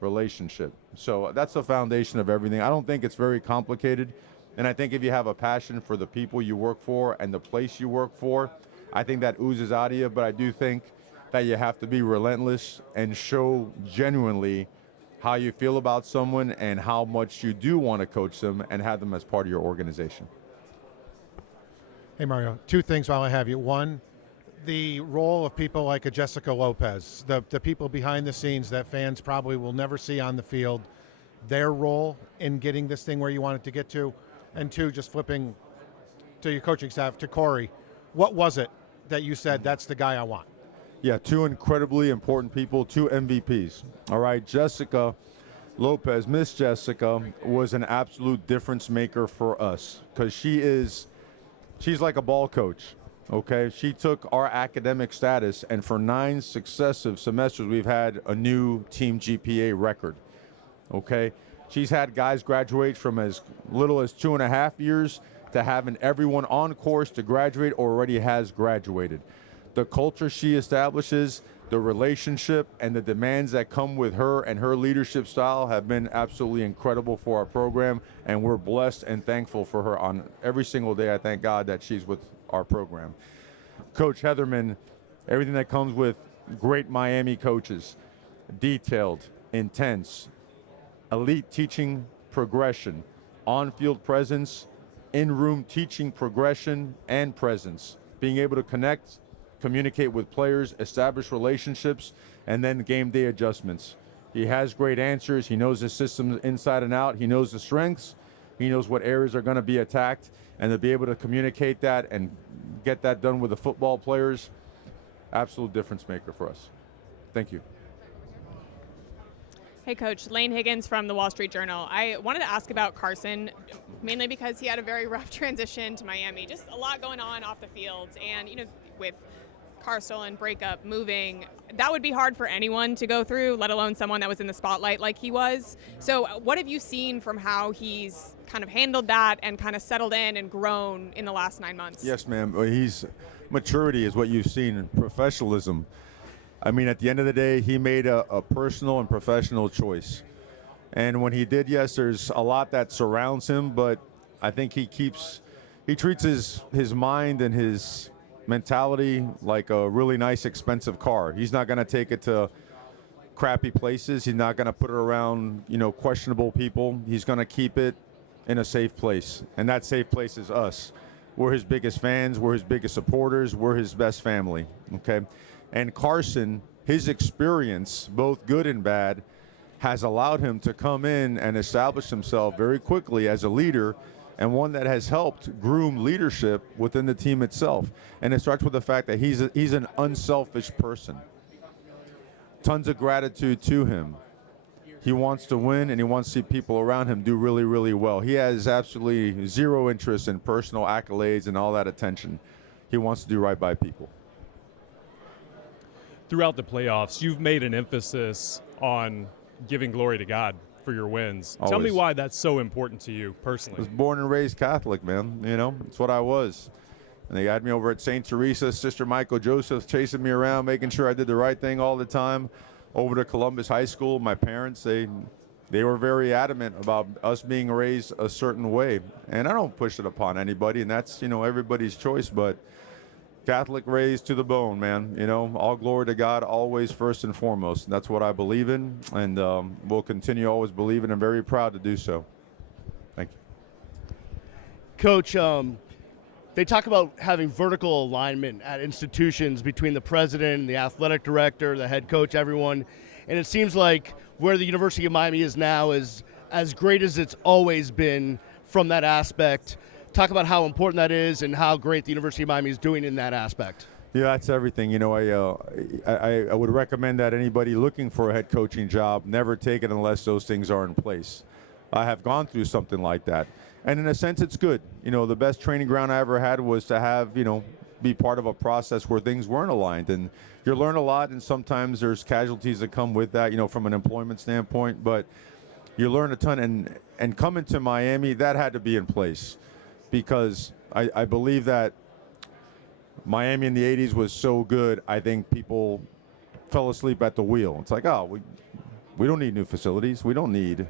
relationship. So that's the foundation of everything. I don't think it's very complicated. And I think if you have a passion for the people you work for and the place you work for, I think that oozes out of you. But I do think that you have to be relentless and show genuinely how you feel about someone and how much you do want to coach them and have them as part of your organization. Hey, Mario, two things while I have you. One, the role of people like a Jessica Lopez, the people behind the scenes that fans probably will never see on the field, their role in getting this thing where you want it to get to. And two, just flipping to your coaching staff, to Corey, what was it that you said, that's the guy I want? Yeah, two incredibly important people, two MVPs. All right, Jessica Lopez, Miss Jessica, was an absolute difference maker for us because she's like a ball coach, okay? She took our academic status, and for 9 successive semesters, we've had a new team GPA record, okay? She's had guys graduate from as little as 2.5 years to having everyone on course to graduate or already has graduated. The culture she establishes, the relationship, and the demands that come with her and her leadership style have been absolutely incredible for our program, and we're blessed and thankful for her on every single day. I thank God that she's with our program. Coach Heatherman, everything that comes with great Miami coaches, detailed, intense, elite teaching progression, on-field presence, in-room teaching progression and presence, being able to connect, communicate with players, establish relationships, and then game day adjustments. He has great answers. He knows his system inside and out. He knows the strengths. He knows what areas are going to be attacked, and to be able to communicate that and get that done with the football players, absolute difference maker for us. Thank you. Hey, Coach. Lane Higgins from the Wall Street Journal. I wanted to ask about Carson, mainly because he had a very rough transition to Miami. Just a lot going on off the fields, and with Carson and breakup, moving, that would be hard for anyone to go through, let alone someone that was in the spotlight like he was. So what have you seen from how he's kind of handled that and kind of settled in and grown in the last 9 months? Yes, ma'am. Maturity is what you've seen in professionalism. I mean, at the end of the day, he made a personal and professional choice. And when he did, yes, there's a lot that surrounds him, but I think he treats his mind and his mentality like a really nice, expensive car. He's not going to take it to crappy places. He's not going to put it around, questionable people. He's going to keep it in a safe place, and that safe place is us. We're his biggest fans. We're his biggest supporters. We're his best family, okay? And Carson, his experience, both good and bad, has allowed him to come in and establish himself very quickly as a leader, and one that has helped groom leadership within the team itself. And it starts with the fact that he's an unselfish person. Tons of gratitude to him. He wants to win, and he wants to see people around him do really, really well. He has absolutely zero interest in personal accolades and all that attention. He wants to do right by people. Throughout the playoffs, you've made an emphasis on giving glory to God for your wins. Always. Tell me why that's so important to you personally. I was born and raised Catholic, man. It's what I was. And they had me over at St. Teresa, Sister Michael Joseph chasing me around, making sure I did the right thing all the time. Over to Columbus High School, my parents, they were very adamant about us being raised a certain way. And I don't push it upon anybody, and that's, everybody's choice. But Catholic raised to the bone, man. You know, all glory to God, always first and foremost. That's what I believe in, and we'll continue always believing and very proud to do so. Thank you. Coach, they talk about having vertical alignment at institutions between the president, the athletic director, the head coach, everyone. And it seems like where the University of Miami is now is as great as it's always been from that aspect. Talk about how important that is and how great the University of Miami is doing in that aspect. Yeah, that's everything. You know, I would recommend that anybody looking for a head coaching job never take it unless those things are in place. I have gone through something like that. And in a sense, it's good. You know, the best training ground I ever had was to have, you know, be part of a process where things weren't aligned. And you learn a lot, and sometimes there's casualties that come with that, you know, from an employment standpoint. But you learn a ton. And coming to Miami, that had to be in place, because I believe that Miami in the 80s was so good, I think people fell asleep at the wheel. It's like, oh, we don't need new facilities. We don't need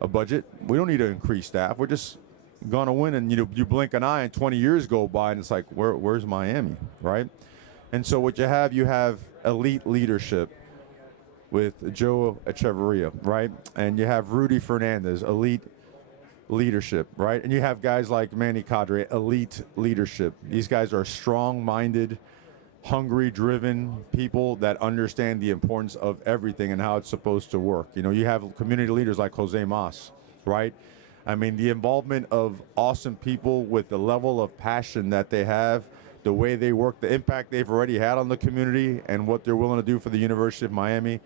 a budget. We don't need to increase staff. We're just going to win. And, you know, you blink an eye and 20 years go by, and it's like, where's Miami, right? And so what you have elite leadership with Joe Echeverria, right? And you have Rudy Fernandez, elite leadership, right? And you have guys like Manny Cadre, elite leadership. These guys are strong-minded, hungry, driven people that understand the importance of everything and how it's supposed to work. You know, you have community leaders like Jose Mas, right? I mean, the involvement of awesome people with the level of passion that they have, the way they work, the impact they've already had on the community, and what they're willing to do for the University of Miami.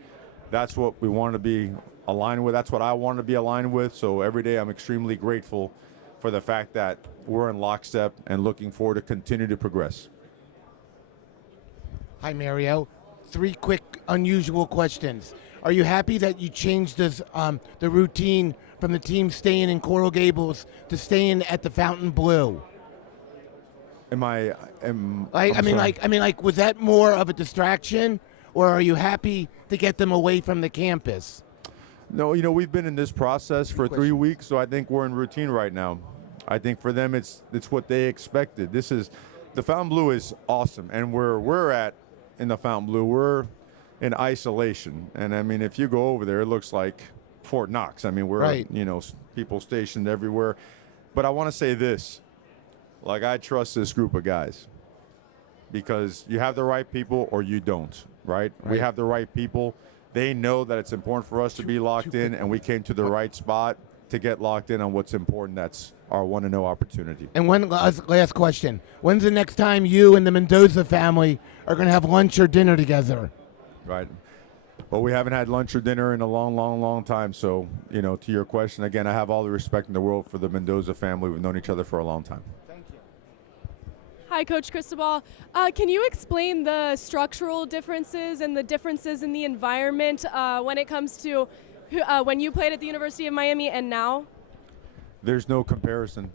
That's what we want to be aligned with. That's what I want to be aligned with. So every day I'm extremely grateful for the fact that we're in lockstep and looking forward to continue to progress. Hi, Mario. 3 quick, unusual questions. Are you happy that you changed this, the routine from the team staying in Coral Gables to staying at the Fountain Blue? Was that more of a distraction, or are you happy to get them away from the campus? No, you know, we've been in this process for 3 weeks, so I think we're in routine right now. I think for them, it's what they expected. The Fountain Blue is awesome, and where we're at in the Fountain Blue, we're in isolation. And I mean, if you go over there, it looks like Fort Knox. I mean, we're right. You know, people stationed everywhere. But I want to say this, like, I trust this group of guys, because you have the right people or you don't, right? We have the right people. They know that it's important for us to be locked in, and we came to the right spot to get locked in on what's important. That's our 1-0 opportunity. And one last question. When's the next time you and the Mendoza family are going to have lunch or dinner together? Right. Well, we haven't had lunch or dinner in a long time. So, you know, to your question, again, I have all the respect in the world for the Mendoza family. We've known each other for a long time. Hi, Coach Cristobal. Can you explain the structural differences and the differences in the environment when it comes to when you played at the University of Miami and now? There's no comparison.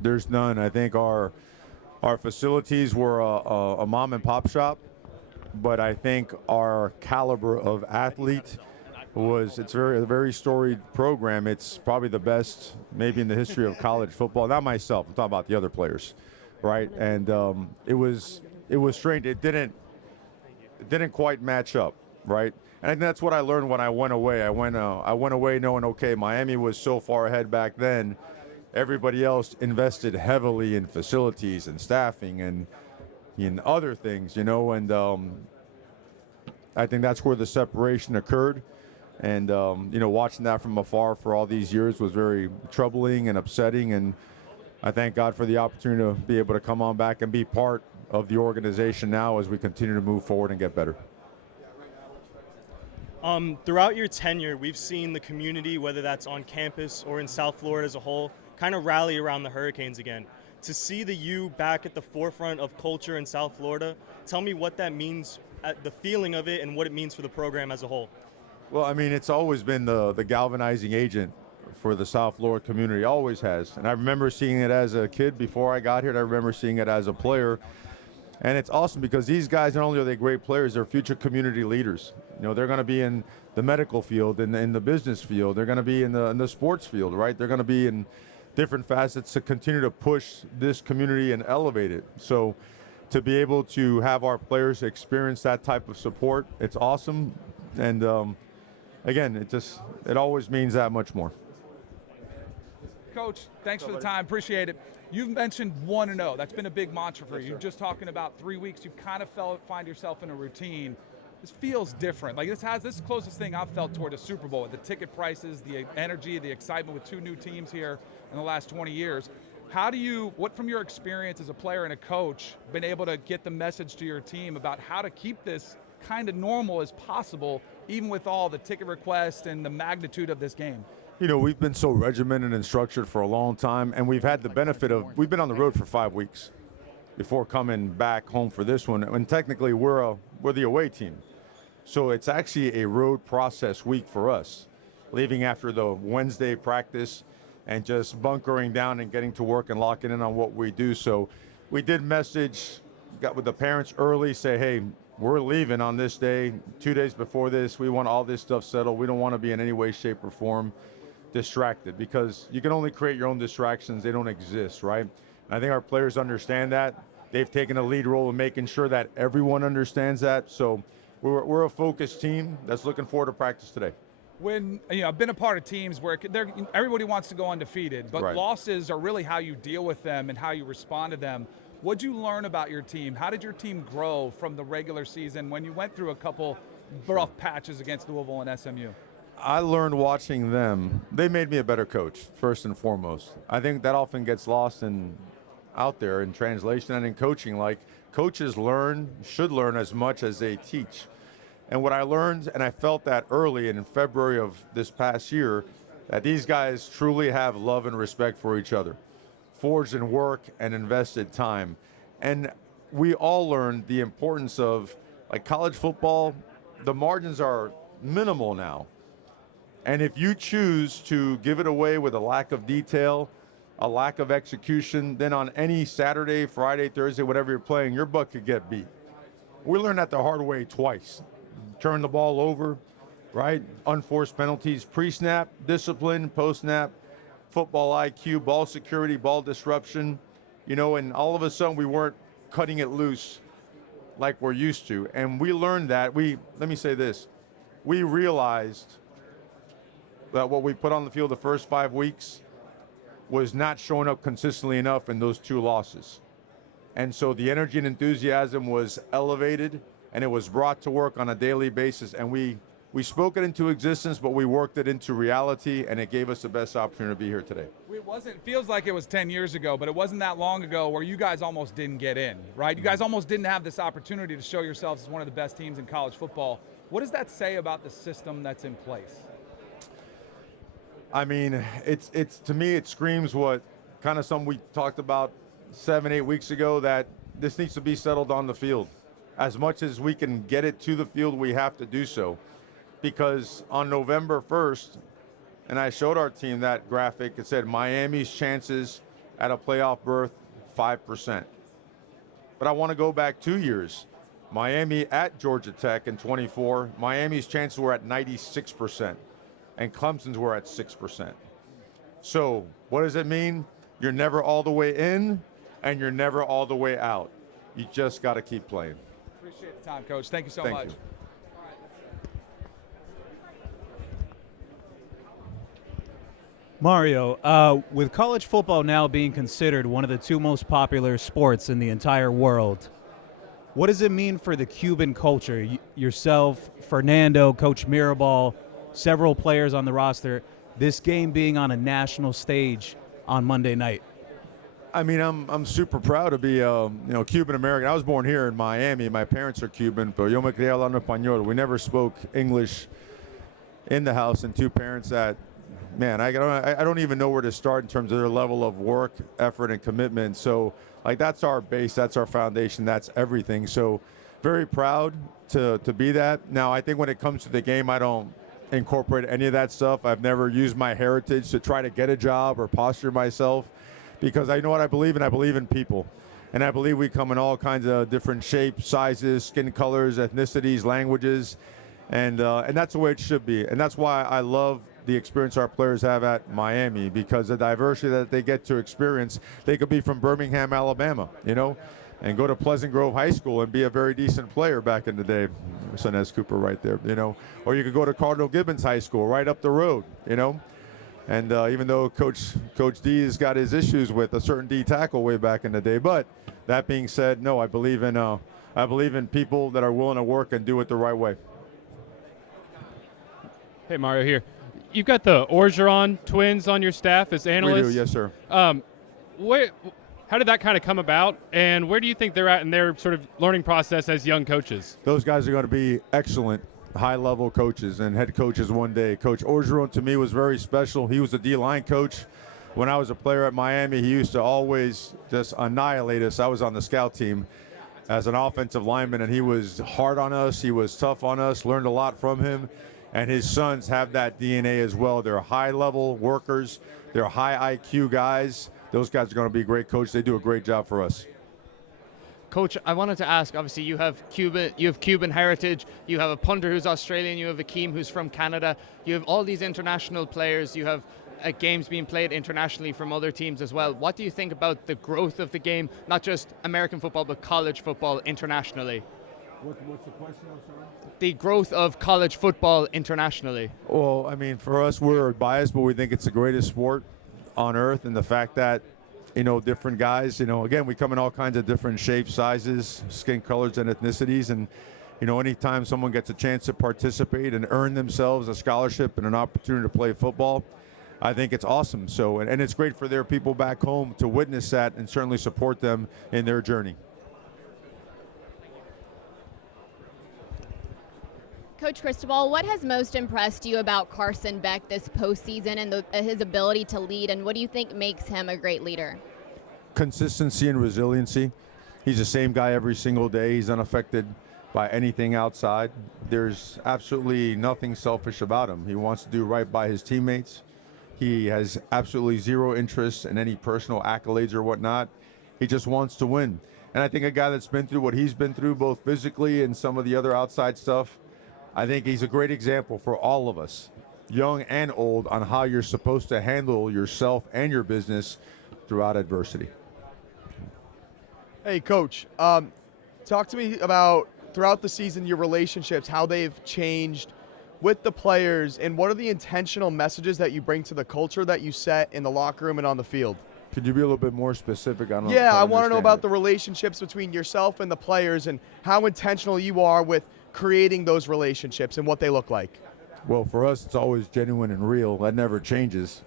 There's none. I think our facilities were a mom and pop shop, but I think our caliber of athlete it's a very storied program. It's probably the best maybe in the history of college football. Not myself. I'm talking about the other players. Right, and it was strange. It didn't quite match up, right? And that's what I learned when I went away. I went away knowing, okay, Miami was so far ahead back then. Everybody else invested heavily in facilities and staffing and in other things, you know. And I think that's where the separation occurred. And you know, watching that from afar for all these years was very troubling and upsetting. And I thank God for the opportunity to be able to come on back and be part of the organization now as we continue to move forward and get better. Throughout your tenure, we've seen the community, whether that's on campus or in South Florida as a whole, kind of rally around the Hurricanes again. To see the U back at the forefront of culture in South Florida, tell me what that means, the feeling of it, and what it means for the program as a whole. Well, I mean, it's always been the galvanizing agent for the South Florida community, always has. And I remember seeing it as a kid before I got here, and I remember seeing it as a player. And it's awesome because these guys, not only are they great players, they're future community leaders. You know, they're going to be in the medical field, in the business field. They're going to be in the sports field, right? They're going to be in different facets to continue to push this community and elevate it. So to be able to have our players experience that type of support, it's awesome. And again, it always means that much more. Coach, thanks for the time. Appreciate it. You've mentioned 1-0. That's been a big mantra for you. You're just talking about 3 weeks. You kind of find yourself in a routine. This feels different. Like this is the closest thing I've felt toward a Super Bowl. The ticket prices, the energy, the excitement with 2 new teams here in the last 20 years. What from your experience as a player and a coach, been able to get the message to your team about how to keep this kind of normal as possible, even with all the ticket requests and the magnitude of this game? You know, we've been so regimented and structured for a long time, and we've had the benefit of, we've been on the road for 5 weeks before coming back home for this one. And technically, we're the away team. So it's actually a road process week for us, leaving after the Wednesday practice and just bunkering down and getting to work and locking in on what we do. So we did got with the parents early, say, hey, we're leaving on this day, 2 days before this. We want all this stuff settled. We don't want to be in any way, shape, or form distracted, because you can only create your own distractions. They don't exist, right? And I think our players understand that. They've taken a lead role in making sure that everyone understands that. So we're a focused team that's looking forward to practice today. When I've been a part of teams where everybody wants to go undefeated, but Right. losses are really how you deal with them and how you respond to them. What'd you learn about your team? How did your team grow from the regular season when you went through a couple rough patches against Louisville and SMU? I learned watching them. They made me a better coach, first and foremost. I think that often gets lost out there in translation and in coaching. Like, coaches should learn as much as they teach. And what I learned, and I felt that early in February of this past year, that these guys truly have love and respect for each other, forged in work and invested time. And we all learned the importance of, like, college football, the margins are minimal now. And if you choose to give it away with a lack of detail, a lack of execution, then on any Saturday, Friday, Thursday, whatever you're playing, your butt could get beat. We learned that the hard way twice. Turn the ball over, right? Unforced penalties, pre-snap, discipline, post-snap, football IQ, ball security, ball disruption, and all of a sudden we weren't cutting it loose like we're used to. And we learned that. Let me say this. We realized that what we put on the field the first 5 weeks was not showing up consistently enough in those 2 losses. And so the energy and enthusiasm was elevated, and it was brought to work on a daily basis. And we spoke it into existence, but we worked it into reality, and it gave us the best opportunity to be here today. It feels like it was 10 years ago, but it wasn't that long ago where you guys almost didn't get in, right? You guys almost didn't have this opportunity to show yourselves as one of the best teams in college football. What does that say about the system that's in place? I mean, it's to me, it screams what kind of something we talked about 7-8 weeks ago, that this needs to be settled on the field. As much as we can get it to the field, we have to do so. Because on November 1st, and I showed our team that graphic, it said Miami's chances at a playoff berth, 5%. But I want to go back 2 years. Miami at Georgia Tech in 24, Miami's chances were at 96%. And Clemson's were at 6%. So what does it mean? You're never all the way in, and you're never all the way out. You just got to keep playing. Appreciate the time, Coach. Thank you so Thank much. you. Mario, with college football now being considered one of the 2 most popular sports in the entire world, what does it mean for the Cuban culture? Yourself, Fernando, Coach Mirabal, several players on the roster, this game being on a national stage on Monday night. I mean, I'm super proud to be Cuban American. I was born here in Miami. My parents are Cuban, pero yo me crié hablando español. We never spoke English in the house, and 2 parents that, man, I don't even know where to start in terms of their level of work, effort, and commitment. So, like, that's our base, that's our foundation, that's everything. So, very proud to be that. Now, I think when it comes to the game, I don't incorporate any of that stuff. I've never used my heritage to try to get a job or posture myself, because I know what I believe in. I believe in people, and I believe we come in all kinds of different shapes, sizes, skin colors, ethnicities, languages, and that's the way it should be. And that's why I love the experience our players have at Miami, because the diversity that they get to experience. They could be from Birmingham, Alabama, and go to Pleasant Grove High School and be a very decent player back in the day. Son has Cooper right there, Or you could go to Cardinal Gibbons High School right up the road, And even though Coach D has got his issues with a certain D tackle way back in the day, but that being said, no, I believe in people that are willing to work and do it the right way. Hey, Mario here. You've got the Orgeron twins on your staff as analysts. We do, yes, sir. How did that kind of come about, and where do you think they're at in their sort of learning process as young coaches? Those guys are going to be excellent high-level coaches and head coaches one day. Coach Orgeron, to me, was very special. He was a D-line coach. When I was a player at Miami, he used to always just annihilate us. I was on the scout team as an offensive lineman, and he was hard on us. He was tough on us, learned a lot from him. And his sons have that DNA as well. They're high-level workers. They're high IQ guys. Those guys are going to be great coaches. They do a great job for us. Coach, I wanted to ask, obviously you have Cuban heritage, you have a punter who's Australian, you have Akeem who's from Canada, you have all these international players, you have games being played internationally from other teams as well. What do you think about the growth of the game, not just American football, but college football internationally? What's the question, I'm sorry? The growth of college football internationally. Well, I mean, for us, we're biased, but we think it's the greatest sport on earth, and the fact that different guys, again, we come in all kinds of different shapes, sizes, skin colors, and ethnicities, and anytime someone gets a chance to participate and earn themselves a scholarship and an opportunity to play football, I think it's awesome. So, and it's great for their people back home to witness that and certainly support them in their journey. Coach Cristobal, what has most impressed you about Carson Beck this postseason and his ability to lead, and what do you think makes him a great leader? Consistency and resiliency. He's the same guy every single day. He's unaffected by anything outside. There's absolutely nothing selfish about him. He wants to do right by his teammates. He has absolutely zero interest in any personal accolades or whatnot. He just wants to win. And I think a guy that's been through what he's been through, both physically and some of the other outside stuff, I think he's a great example for all of us, young and old, on how you're supposed to handle yourself and your business throughout adversity. Hey, Coach, talk to me about, throughout the season, your relationships, how they've changed with the players, and what are the intentional messages that you bring to the culture that you set in the locker room and on the field? Could you be a little bit more specific on that? Yeah, I want to know about the relationships between yourself and the players and how intentional you are with creating those relationships and what they look like. Well, for us, it's always genuine and real. That never changes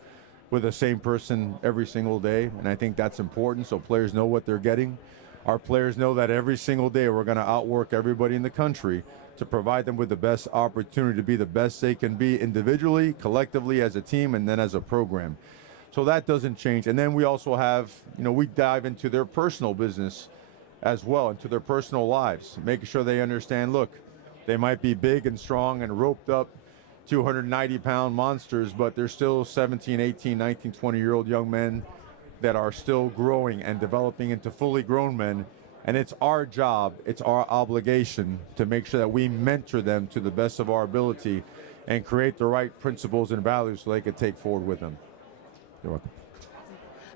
with the same person every single day, and I think that's important so players know what they're getting. Our players know that every single day we're going to outwork everybody in the country to provide them with the best opportunity to be the best they can be individually, collectively, as a team, and then as a program. So that doesn't change. And then we also have, we dive into their personal business as well, into their personal lives, making sure they understand, look, they might be big and strong and roped up 290-pound monsters, but they're still 17, 18, 19, 20-year-old young men that are still growing and developing into fully grown men. And it's our job, it's our obligation to make sure that we mentor them to the best of our ability and create the right principles and values so they can take forward with them. You're welcome.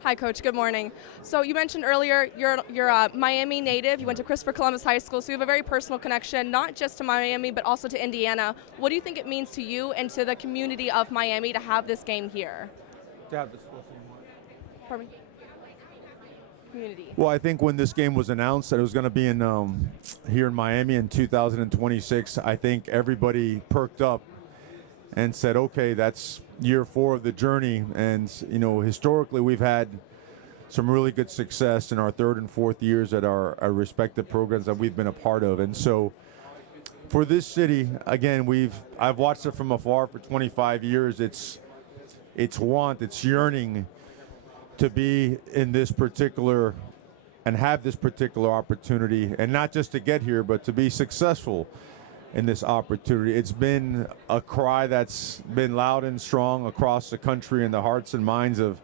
Hi, Coach. Good morning. So you mentioned earlier you're a Miami native. You went to Christopher Columbus High School, so you have a very personal connection, not just to Miami, but also to Indiana. What do you think it means to you and to the community of Miami to have this game here? To have this Pardon me? Community. Well, I think when this game was announced that it was going to be in here in Miami in 2026, I think everybody perked up and said, okay, that's year 4 of the journey. And, historically we've had some really good success in our 3rd and 4th years at our respective programs that we've been a part of. And so for this city, again, I've watched it from afar for 25 years. It's yearning to be in this particular and have this particular opportunity, and not just to get here, but to be successful in this opportunity. It's been a cry that's been loud and strong across the country in the hearts and minds of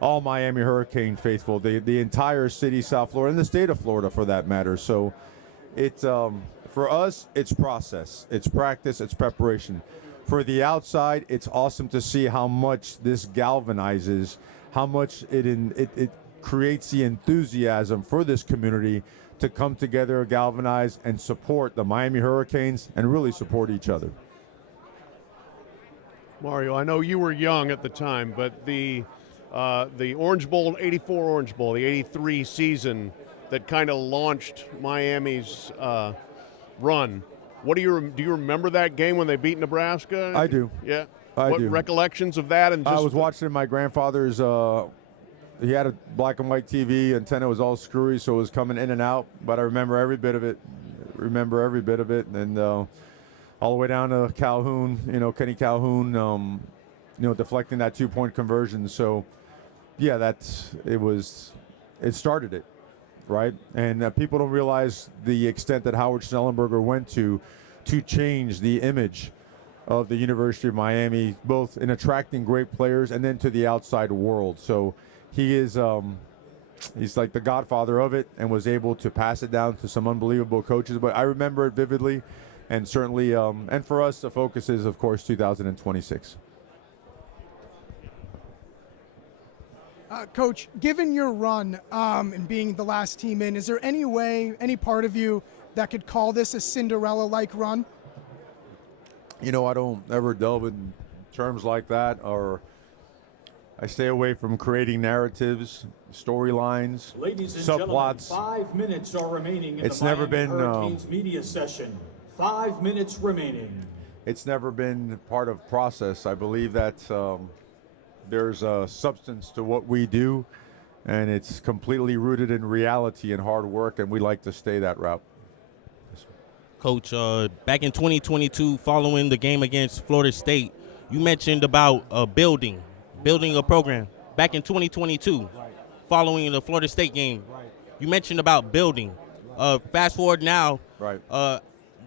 all Miami Hurricane faithful, the entire city, South Florida, and the state of Florida for that matter. So it's for us, it's process, it's practice, it's preparation. For the outside, it's awesome to see how much this galvanizes, how much it creates the enthusiasm for this community to come together, galvanize, and support the Miami Hurricanes and really support each other. Mario, I know you were young at the time, but the Orange Bowl, 84 Orange Bowl, the 83 season that kind of launched Miami's run. Do you remember that game when they beat Nebraska? I do. Yeah. I what do. recollections of that? And just I was watching my grandfather's. He had a black and white TV. Antenna was all screwy, so it was coming in and out. But I remember every bit of it. And all the way down to Calhoun. Kenny Calhoun. Deflecting that 2-point conversion. So, yeah, it started it, right? And people don't realize the extent that Howard Schnellenberger went to change the image of the University of Miami, both in attracting great players and then to the outside world. So he is he's like the godfather of it and was able to pass it down to some unbelievable coaches. But I remember it vividly, and certainly, and for us, the focus is, of course, 2026. Coach, given your run and being the last team in, is there any way, any part of you that could call this a Cinderella-like run? I don't ever delve in terms like that, or I stay away from creating narratives, storylines, Ladies and subplots. gentlemen, 5 minutes are remaining in It's the never Miami been, Hurricanes media session. 5 minutes remaining. It's never been part of process. I believe that there's a substance to what we do, and it's completely rooted in reality and hard work, and we like to stay that route. Coach, back in 2022, following the game against Florida State, you mentioned about building a program. Back in 2022, following the Florida State game, you mentioned about building. Fast forward now,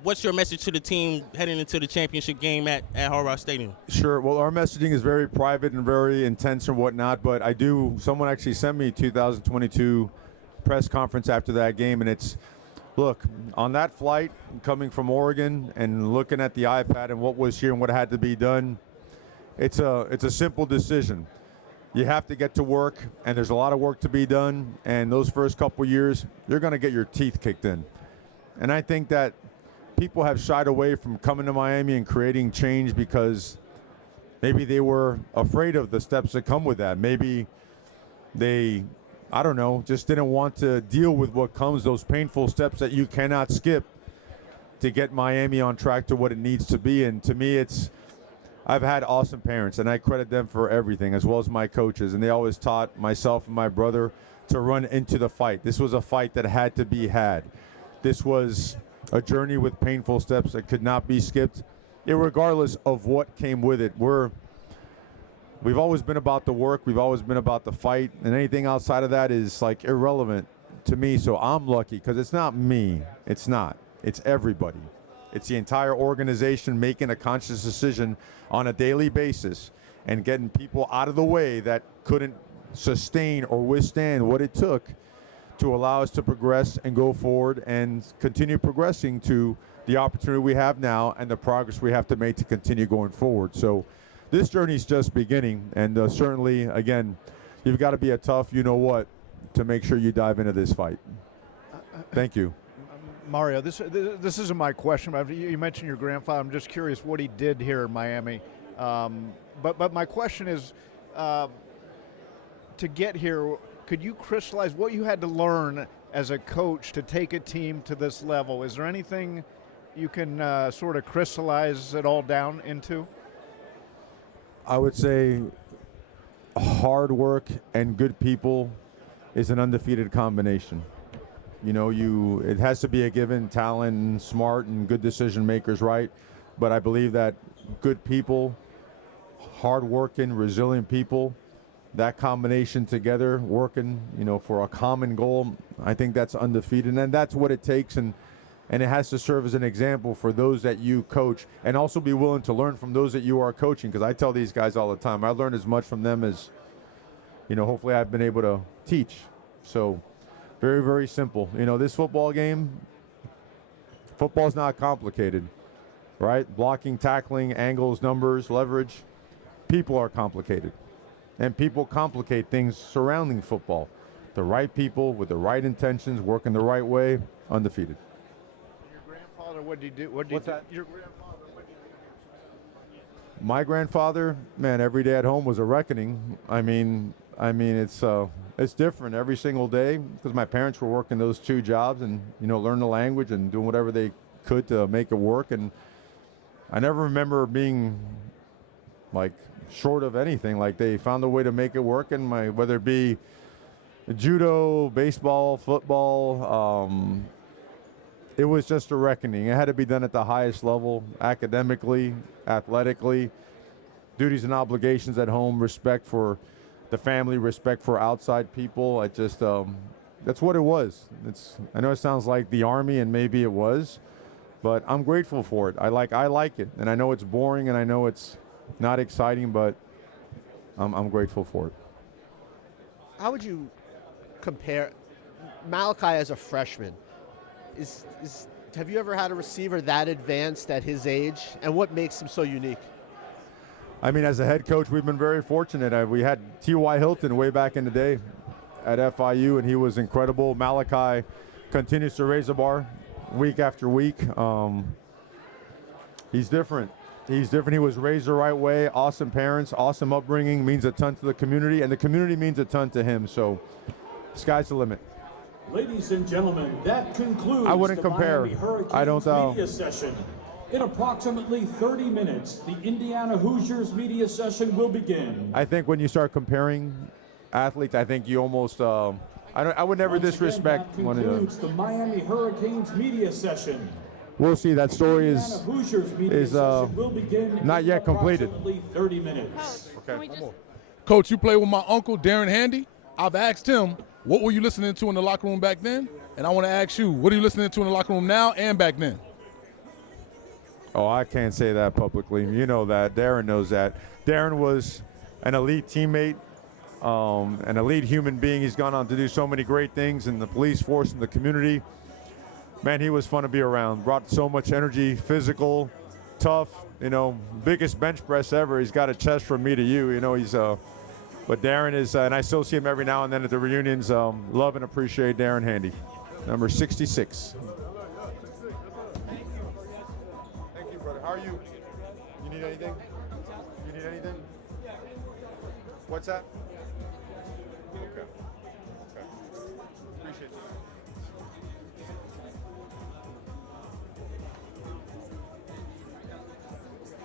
what's your message to the team heading into the championship game at Hard Rock Stadium? Sure. Well, our messaging is very private and very intense and whatnot, but someone actually sent me 2022 press conference after that game, and it's, look, on that flight coming from Oregon and looking at the iPad and what was here and what had to be done, it's a simple decision. You have to get to work, and there's a lot of work to be done, and those first couple years, you're going to get your teeth kicked in. And I think that people have shied away from coming to Miami and creating change because maybe they were afraid of the steps that come with that. Maybe they, I don't know, just didn't want to deal with what comes, those painful steps that you cannot skip to get Miami on track to what it needs to be. And to me, I've had awesome parents, and I credit them for everything, as well as my coaches. And they always taught myself and my brother to run into the fight. This was a fight that had to be had. This was a journey with painful steps that could not be skipped, irregardless of what came with it. We've always been about the work. We've always been about the fight, and anything outside of that is like irrelevant to me. So I'm lucky because it's not me. It's not. It's everybody. It's the entire organization making a conscious decision on a daily basis and getting people out of the way that couldn't sustain or withstand what it took to allow us to progress and go forward and continue progressing to the opportunity we have now and the progress we have to make to continue going forward. So this journey is just beginning, and certainly, again, you've got to be a tough you-know-what to make sure you dive into this fight. Thank you. Mario, this isn't my question, but you mentioned your grandfather. I'm just curious what he did here in Miami. But my question is, to get here, could you crystallize what you had to learn as a coach to take a team to this level? Is there anything you can sort of crystallize it all down into? I would say hard work and good people is an undefeated combination. It has to be a given, talent and smart and good decision makers, right? But I believe that good people, hard-working, resilient people, that combination together, working, for a common goal, I think that's undefeated. And that's what it takes, and it has to serve as an example for those that you coach, and also be willing to learn from those that you are coaching, because I tell these guys all the time, I learn as much from them as, hopefully I've been able to teach. So very, very simple. This football game, football's not complicated, right? Blocking, tackling, angles, numbers, leverage. People are complicated. And people complicate things surrounding football. the right people with the right intentions, working the right way, undefeated. Your grandfather, what did he do? What did What's he do? that? Your grandfather, what did he do? My grandfather, man, every day at home was a reckoning. I mean, it's different every single day because my parents were working those two jobs and learn the language and doing whatever they could to make it work. And I never remember being like short of anything. Like they found a way to make it work, and whether it be judo, baseball, football, it was just a reckoning. It had to be done at the highest level, academically, athletically, duties and obligations at home, respect for the family, respect for outside people. I just that's what it was. I know it sounds like the Army, and maybe it was, but I'm grateful for it. I like it, and I know it's boring, and I know it's not exciting, but I'm grateful for it. How would you compare Malachi as a freshman? Have you ever had a receiver that advanced at his age, and what makes him so unique? I mean, as a head coach, we've been very fortunate. We had T.Y. Hilton way back in the day at FIU, and he was incredible. Malachi continues to raise the bar week after week. He's different. He was raised the right way. Awesome parents, awesome upbringing, means a ton to the community, and the community means a ton to him. So, sky's the limit. Ladies and gentlemen, that concludes I wouldn't the compare. Miami Hurricanes I don't media session. In approximately 30 minutes, the Indiana Hoosiers media session will begin. I think when you start comparing athletes, I think you almost I would never Once disrespect again, one that of concludes the Miami Hurricanes media session. We'll see. That story Indiana Hoosiers media session will begin not in yet completed. approximately 30 minutes. Okay. Coach, you play with my uncle, Darren Handy. I've asked him, what were you listening to in the locker room back then? And I want to ask you, what are you listening to in the locker room now and back then? Oh, I can't say that publicly. You know that. Darren knows that. Darren was an elite teammate, an elite human being. He's gone on to do so many great things in the police force and the community. Man, he was fun to be around. Brought so much energy, physical, tough, biggest bench press ever. He's got a chest from me to you. But Darren is, and I still see him every now and then at the reunions. Love and appreciate Darren Handy, number 66. Thank you, brother. How are you? You need anything? You need anything? What's that? Okay. Appreciate you.